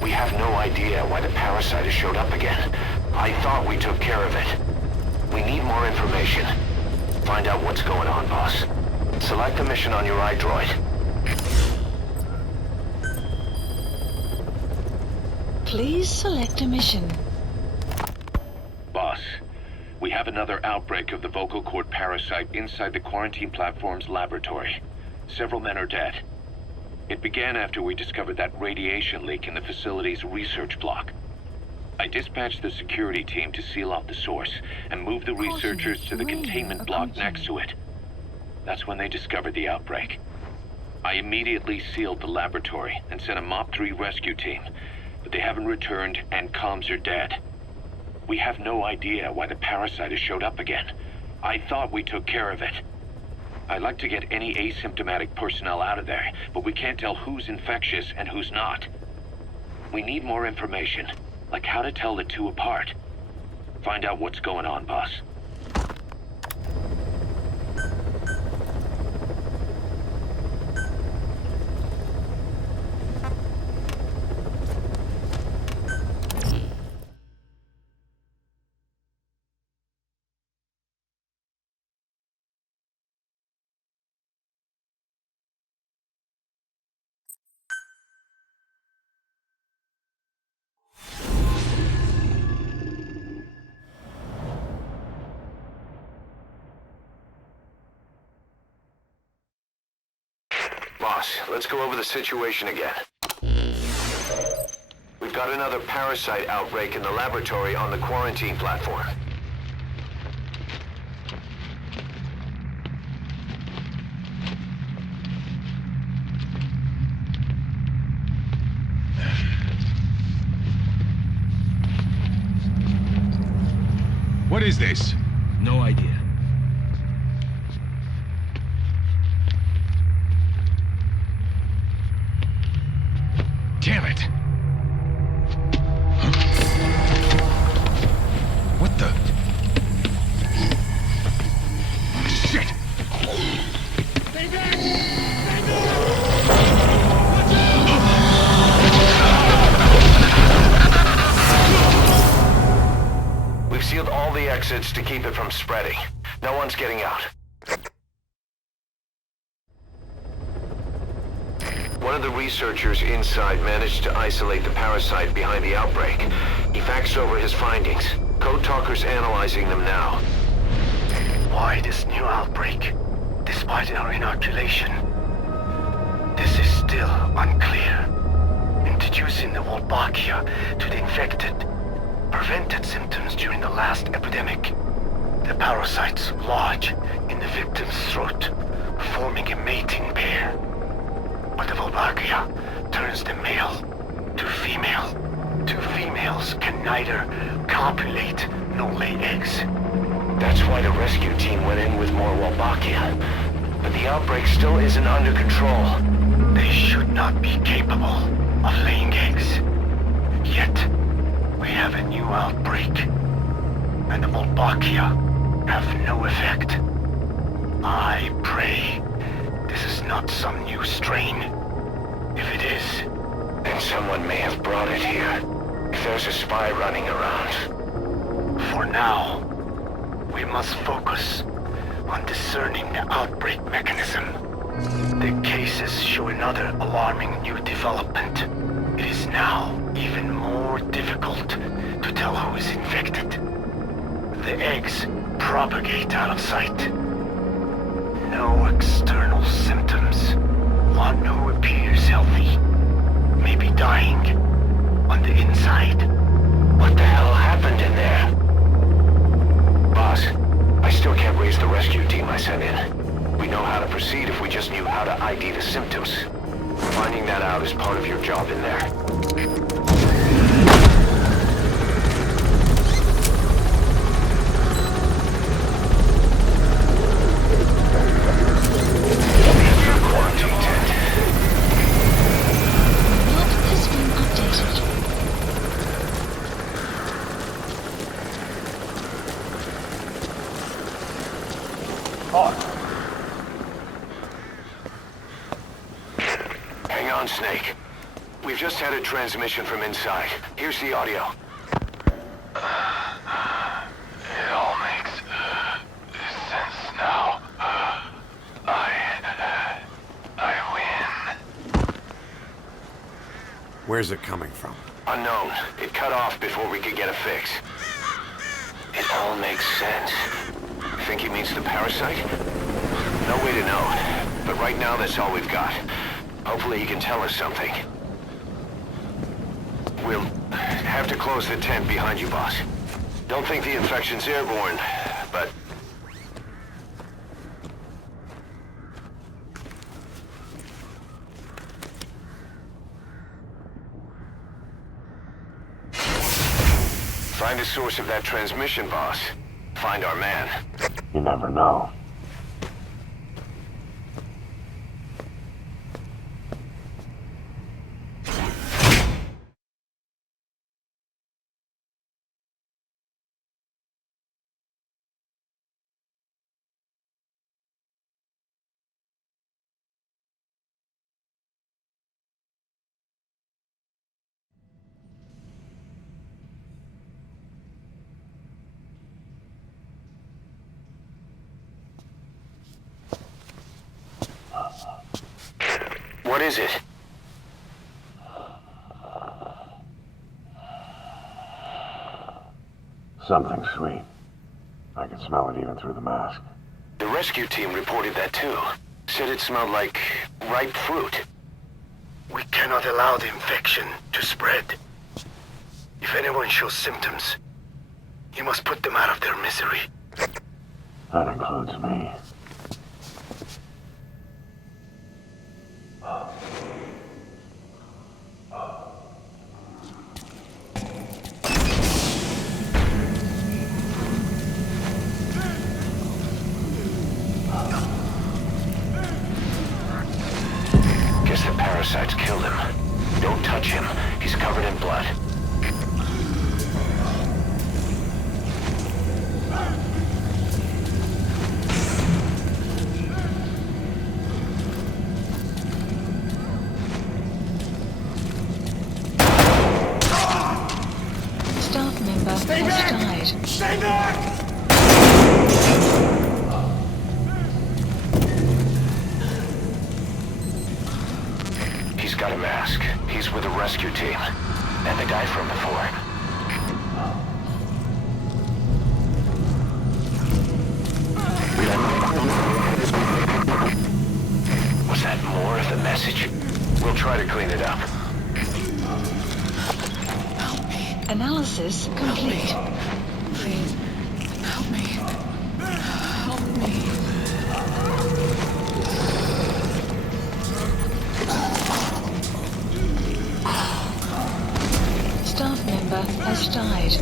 We have no idea why the parasite has showed up again. I thought we took care of it. We need more information. Find out what's going on, boss. Select the mission on your iDroid. Please select a mission. Boss, we have another outbreak of the vocal cord parasite inside the quarantine platform's laboratory. Several men are dead. It began after we discovered that radiation leak in the facility's research block. I dispatched the security team to seal off the source and move the researchers to the containment block next to it. That's when they discovered the outbreak. I immediately sealed the laboratory and sent a MOP-3 rescue team, but they haven't returned and comms are dead. We have no idea why the parasite has showed up again. I thought we took care of it. I'd like to get any asymptomatic personnel out of there, but we can't tell who's infectious and who's not. We need more information, like how to tell the two apart. Find out what's going on, boss. Boss, let's go over the situation again. We've got another parasite outbreak in the laboratory on the quarantine platform. What is this? No idea. Damn it! Huh? What the? Shit! Stay back! Stay back! sealed all the exits to keep it from spreading. No one's getting out. One of the researchers inside managed to isolate the parasite behind the outbreak. He faxed over his findings. Code Talker's analyzing them now. Why this new outbreak, despite our inoculation? This is still unclear. Introducing the Wolbachia to the infected prevented symptoms during the last epidemic. The parasites lodge in the victim's throat, forming a mating pair. But the Wolbachia turns the male to female. Two females can neither copulate nor lay eggs. That's why the rescue team went in with more Wolbachia. But the outbreak still isn't under control. They should not be capable of laying eggs. Yet, we have a new outbreak. And the Wolbachia have no effect. I pray this is not some new strain. If it is, then someone may have brought it here. If there's a spy running around. For now, we must focus on discerning the outbreak mechanism. The cases show another alarming new development. It is now even more difficult to tell who is infected. The eggs propagate out of sight. No external symptoms. One who appears healthy may be dying on the inside. What the hell happened in there? Boss, I still can't raise the rescue team I sent in. We know how to proceed if we just knew how to ID the symptoms. Finding that out is part of your job in there. Hang on, Snake. We've just had a transmission from inside. Here's the audio. It all makes sense now. I win. Where's it coming from? Unknown. It cut off before we could get a fix. It all makes sense. Think he means the parasite? No way to know. But right now, that's all we've got. Hopefully he can tell us something. We'll have to close the tent behind you, boss. Don't think the infection's airborne, but... Find the source of that transmission, boss. Find our man. You never know. What is it? Something sweet. I can smell it even through the mask. The rescue team reported that too. Said it smelled like ripe fruit. We cannot allow the infection to spread. If anyone shows symptoms, you must put them out of their misery. That includes me. Guess the parasites killed him. Don't touch him. He's covered in blood. Staff member has died. Stay back! He's got a mask. He's with a rescue team. And the guy from before. Was that more of the message? We'll try to clean it up. Analysis complete. Please, help me. Help me. Staff member has died.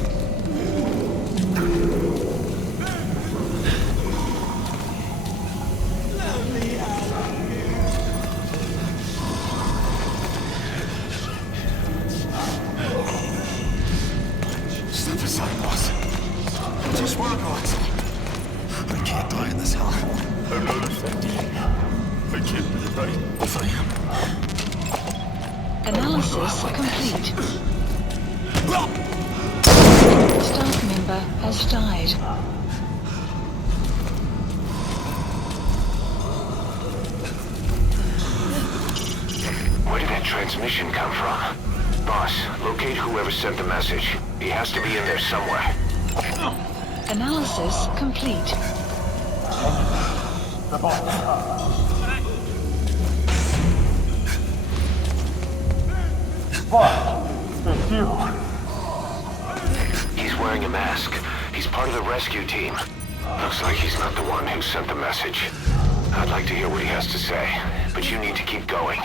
Step aside, boss. I just want to go outside. I can't die in this hell. I'm not affected. I can't be right if I am. Analysis complete. Staff member has died. Where did that transmission come from? Boss, locate whoever sent the message. He has to be in there somewhere. Analysis complete. He's wearing a mask. He's part of the rescue team. Looks like he's not the one who sent the message. I'd like to hear what he has to say, but you need to keep going.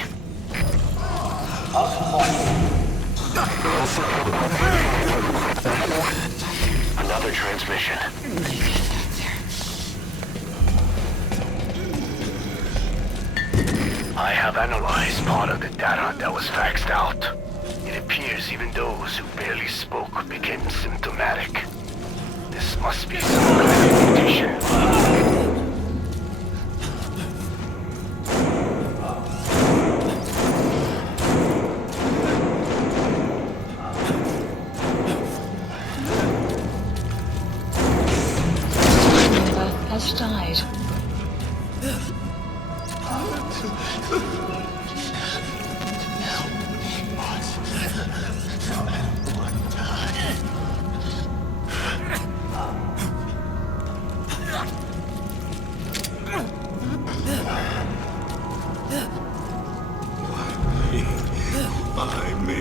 Another transmission. I have analyzed part of the data that was faxed out. It appears even those who barely spoke became symptomatic. This must be some kind of condition. Has died. Why me?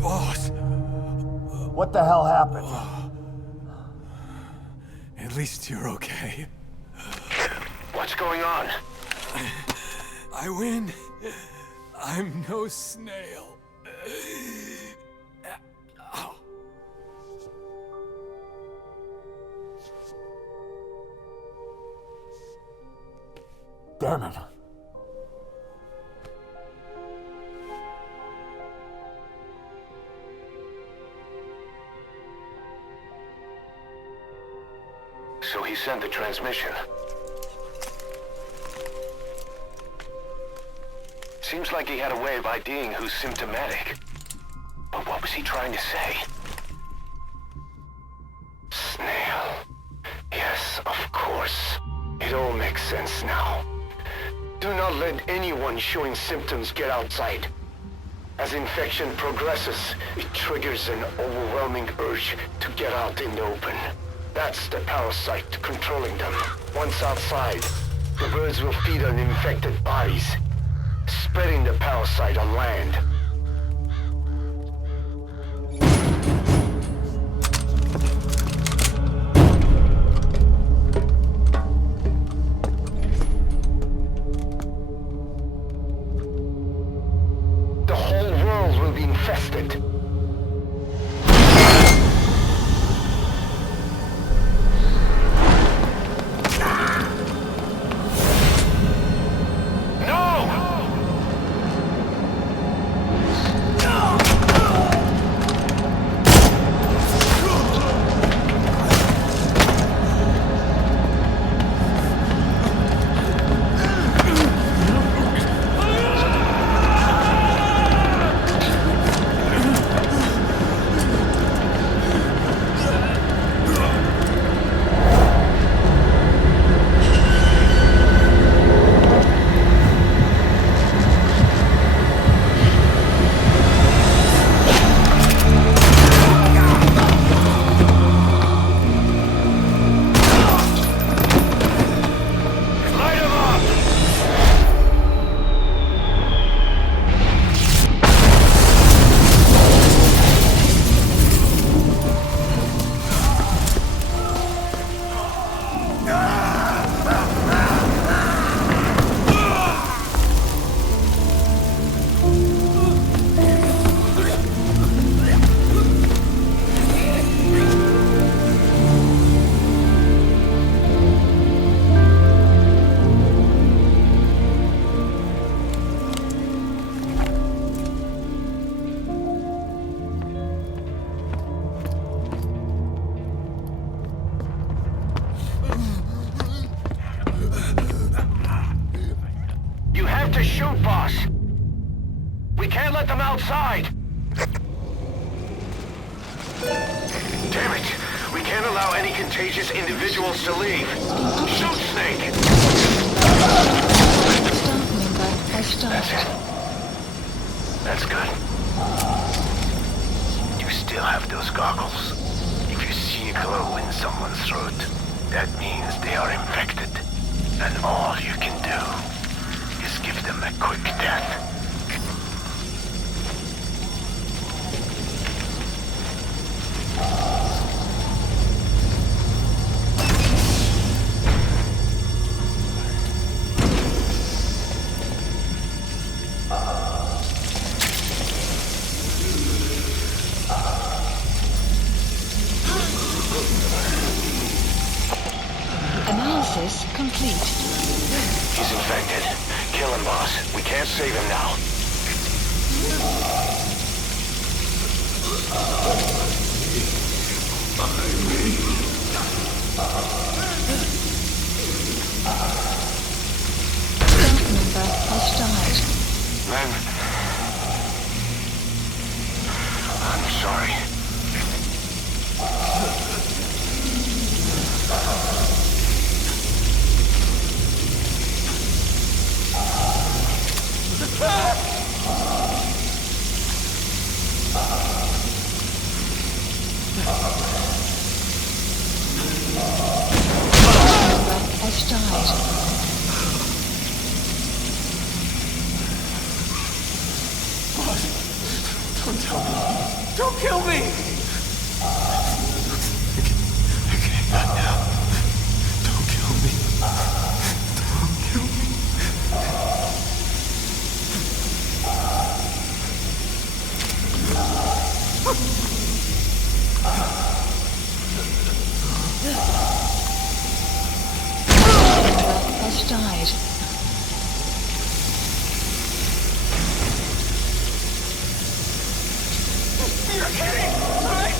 Boss! What the hell happened? At least you're okay. What's going on? I win. I'm no snail. Damn it. So he sent the transmission. Seems like he had a way of IDing who's symptomatic. But what was he trying to say? Snail. Yes, of course. It all makes sense now. Do not let anyone showing symptoms get outside. As infection progresses, it triggers an overwhelming urge to get out in the open. That's the parasite controlling them. Once outside, The birds will feed on infected bodies, spreading the parasite on land. The whole world will be infested. You have to shoot, boss! We can't let them outside! Damn it! We can't allow any contagious individuals to leave! Shoot, Snake! That's it. That's good. You still have those goggles. If you see a glow in someone's throat, that means they are infected. And all you can do is give them a quick death. Analysis complete. He's infected. Kill him, boss. We can't save him now. Staff member has died. Then... I'm sorry. Has died. Don't tell me. Don't kill me! Okay, not now. Don't kill me. Don't kill me. Has died. You're kidding, right?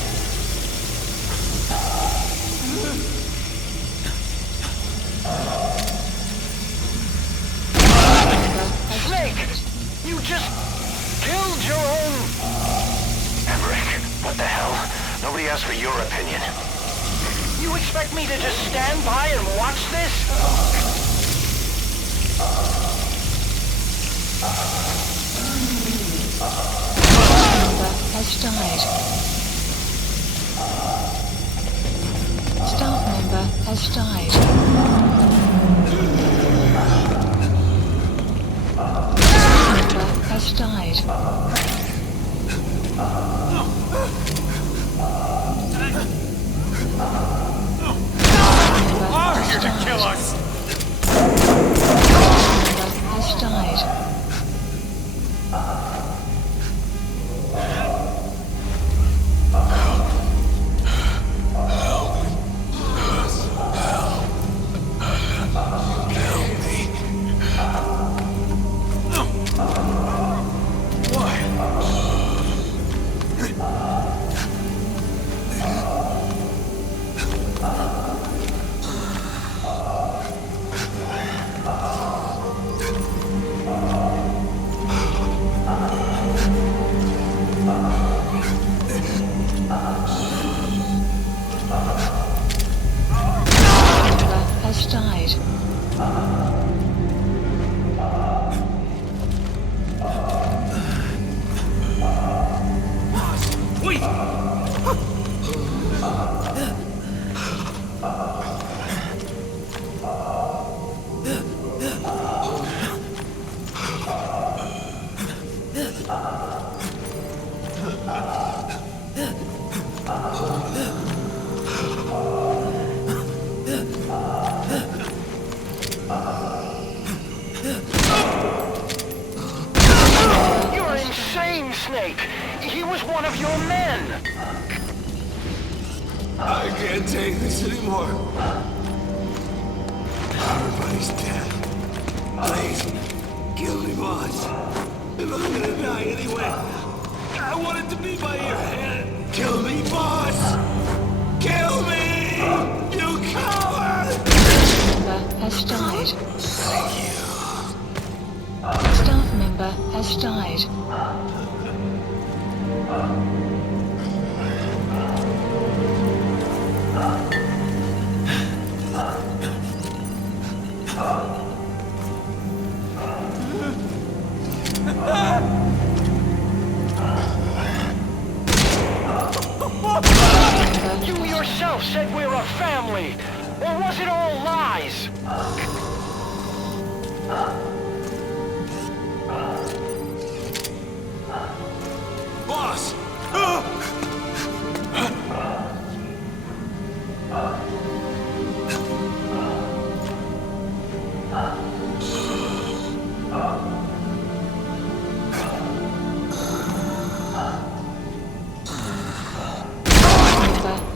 Snake! You just killed your own... Emmerich, what the hell? Nobody asked for your opinion. You expect me to just stand by and watch this? Has died. Staff member has died. died. Are here to kill us! Has died. Has died. Wait! You're insane, Snake! He was one of your men! I can't take this anymore. Everybody's dead. Please, kill me, boss. If I'm gonna die anyway, I want it to be by your hand. Kill me, boss! Kill me! You coward! Has died. Thank you. Staff member has died. You yourself said we're a family! Or was it all lies? Boss!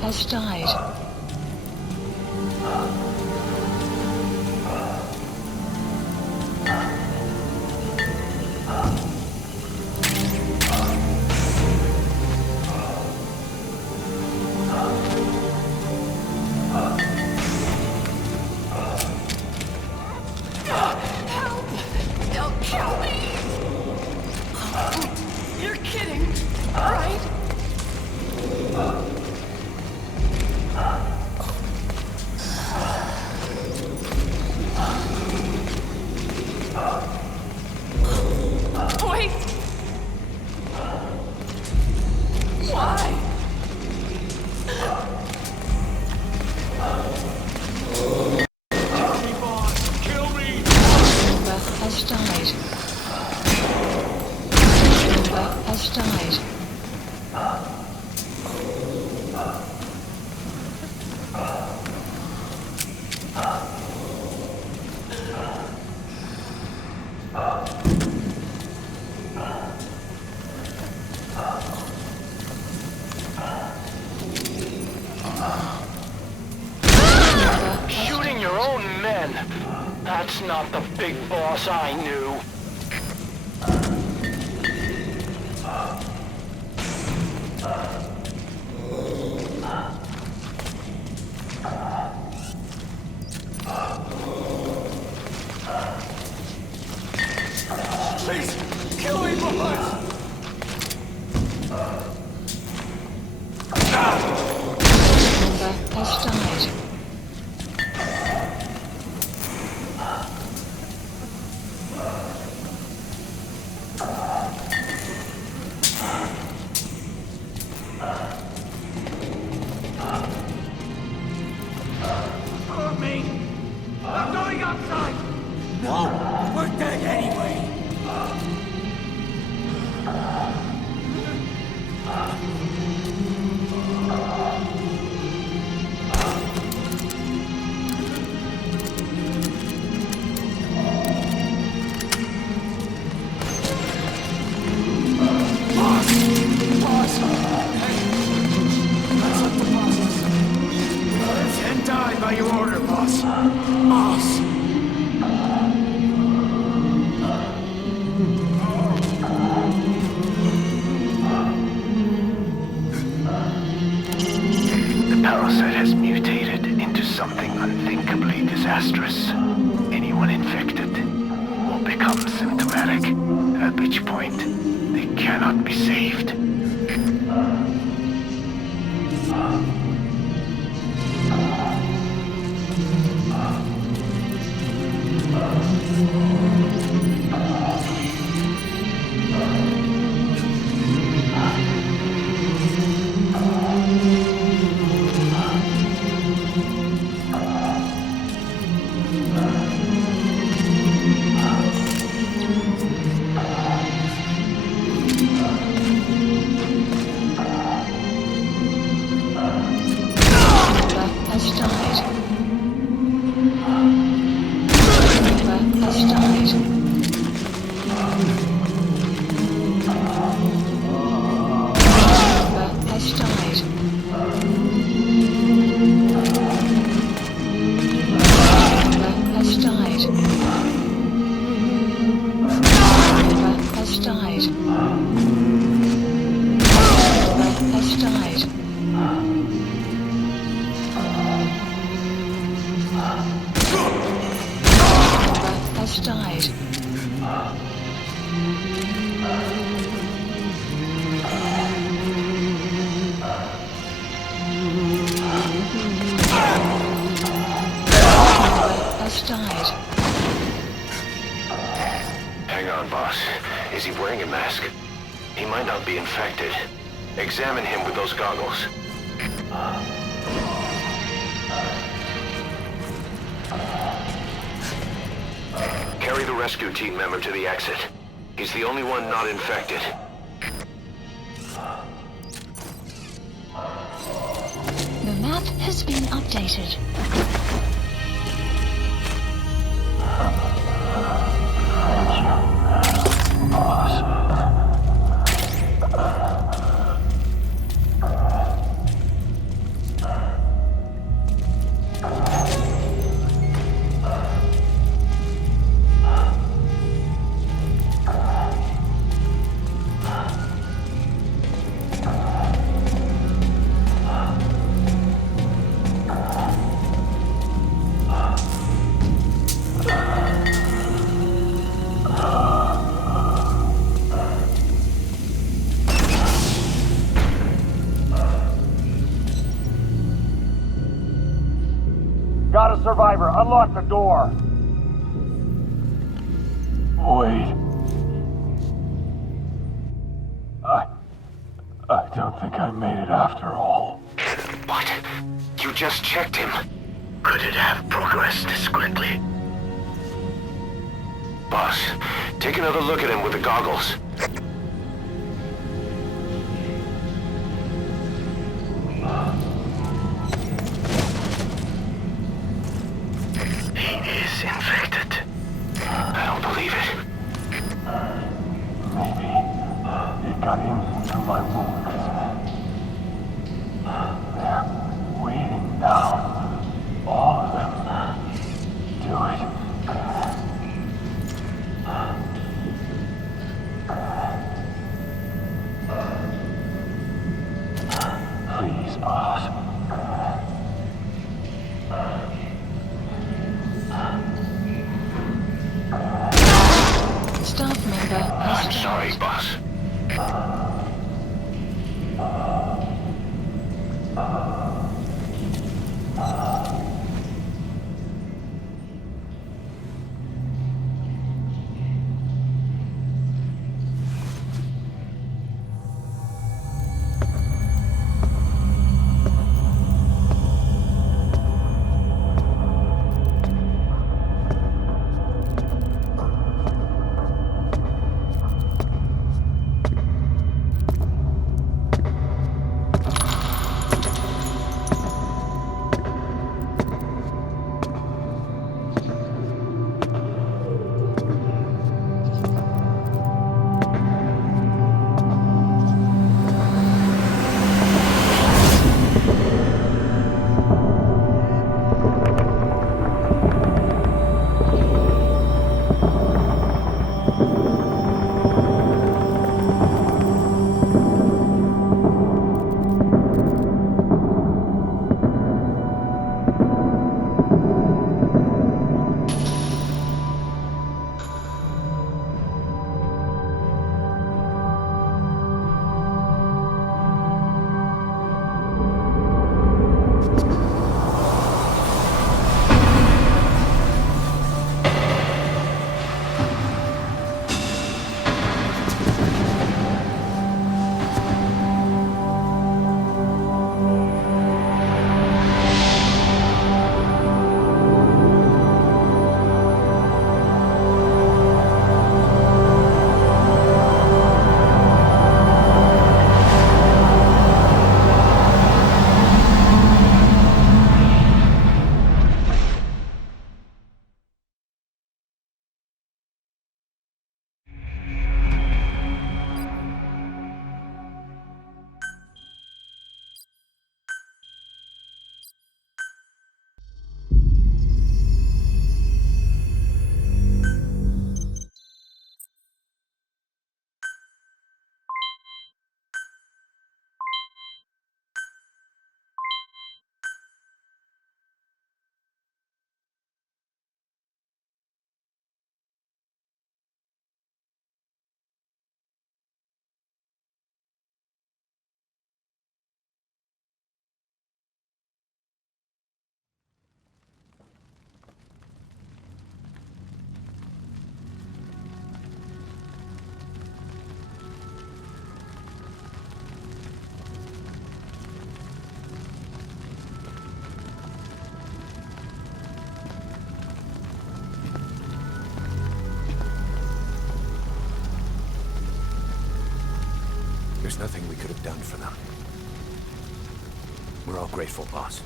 Has died. Don't kill me! You're kidding, right? Wait! Why? Kill me! Member has died. Member has died. Shooting your own men! That's not the big boss I knew. Please, kill me, boss! Member has died. For me! I'm going outside! No, we're dead anyway! automatic, at which point they cannot be saved. Hang on, boss. Is he wearing a mask? He might not be infected. Examine him with those goggles. Carry the rescue team member to the exit. He's the only one not infected. The map has been updated. Got a survivor. Unlock the door. Wait. I don't think I made it after all. What? You just checked him. Could it have progressed this quickly? Boss, take another look at him with the goggles. He is infected. I don't believe it. Maybe it got in through my wounds. They're waiting now. All of them. Do it. Please, boss. Staff member has I'm sorry, boss. There's nothing we could have done for them. We're all grateful, boss.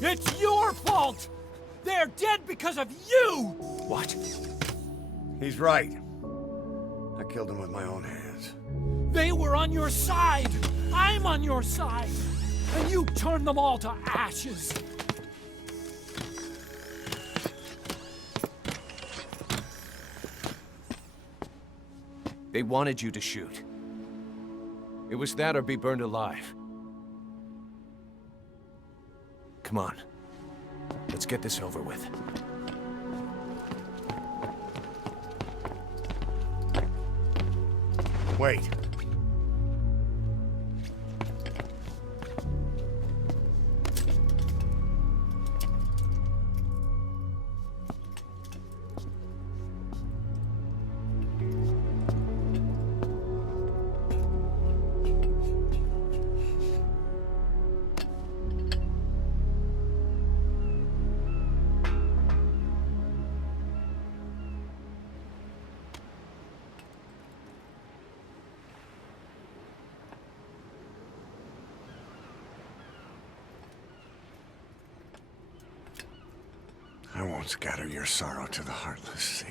It's your fault! They're dead because of you! What? He's right. I killed him with my own hands. They were on your side! I'm on your side! And you turned them all to ashes! They wanted you to shoot. It was that or be burned alive. Come on. Let's get this over with. Wait. I won't scatter your sorrow to the heartless sea.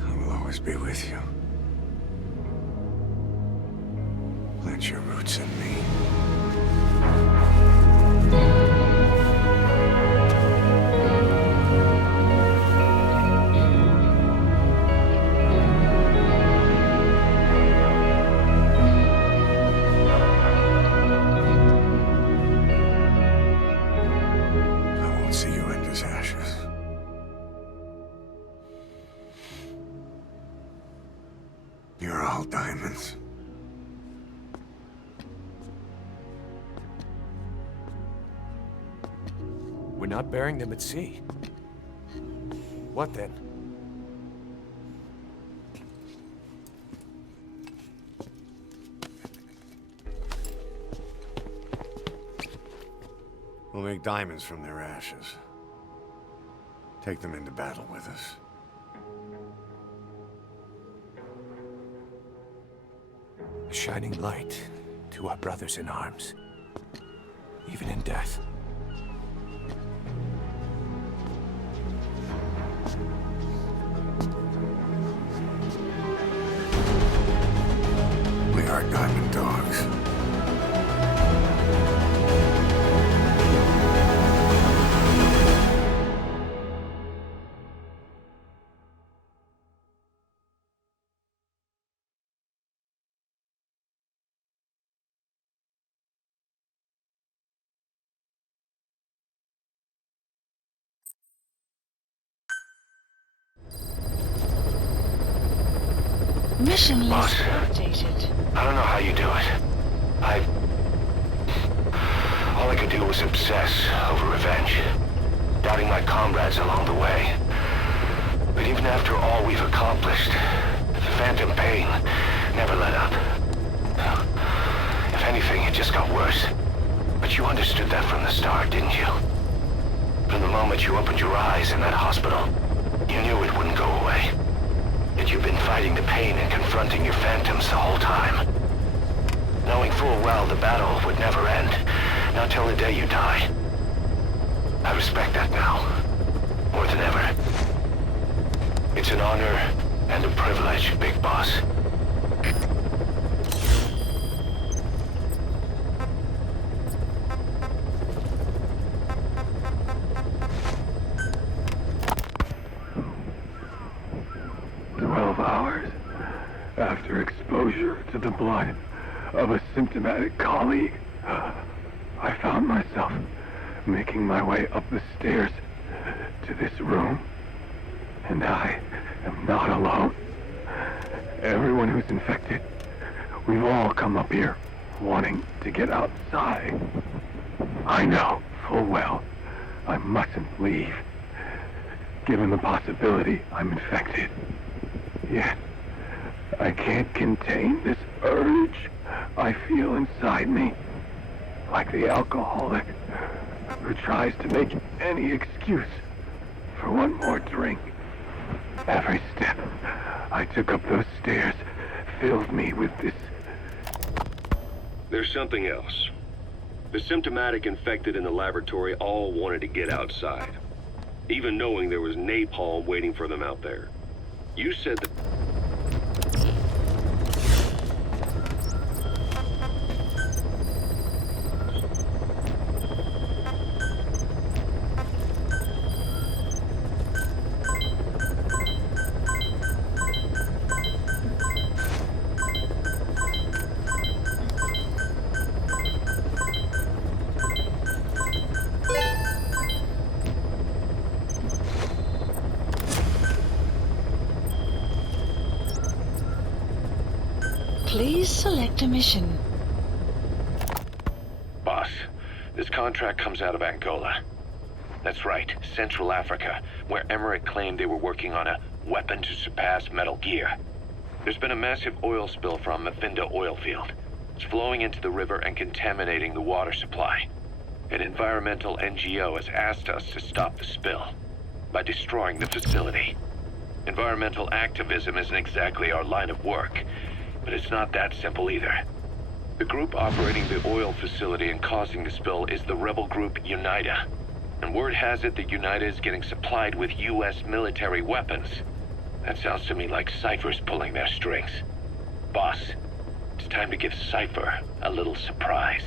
I will always be with you. Plant your roots in me. You're all diamonds. We're not burying them at sea. What then? We'll make diamonds from their ashes. Take them into battle with us. A shining light to our brothers in arms, even in death. We are diamond dogs. Mission Boss, list updated. I don't know how you do it. All I could do was obsess over revenge, doubting my comrades along the way. But even after all we've accomplished, the phantom pain never let up. If anything, it just got worse. But you understood that from the start, didn't you? From the moment you opened your eyes in that hospital, you knew it wouldn't go away. That you've been fighting the pain and confronting your phantoms the whole time. Knowing full well the battle would never end, not till the day you die. I respect that now, more than ever. It's an honor and a privilege, Big Boss. exposure to the blood of a symptomatic colleague, I found myself making my way up the stairs to this room. And I am not alone. Everyone who's infected, we've all come up here wanting to get outside. I know full well I mustn't leave, given the possibility I'm infected. Yet, I can't contain this urge I feel inside me, like the alcoholic who tries to make any excuse for one more drink. Every step I took up those stairs filled me with this. There's something else. The symptomatic infected in the laboratory all wanted to get outside, even knowing there was napalm waiting for them out there. You said that... Please select a mission. Boss, this contract comes out of Angola. That's right, Central Africa, where Emmerich claimed they were working on a weapon to surpass Metal Gear. There's been a massive oil spill from Mafinda oil field. It's flowing into the river and contaminating the water supply. An environmental NGO has asked us to stop the spill by destroying the facility. Environmental activism isn't exactly our line of work, but it's not that simple either. The group operating the oil facility and causing the spill is the rebel group UNITA. And word has it that UNITA is getting supplied with U.S. military weapons. That sounds to me like Cypher's pulling their strings. Boss, it's time to give Cypher a little surprise.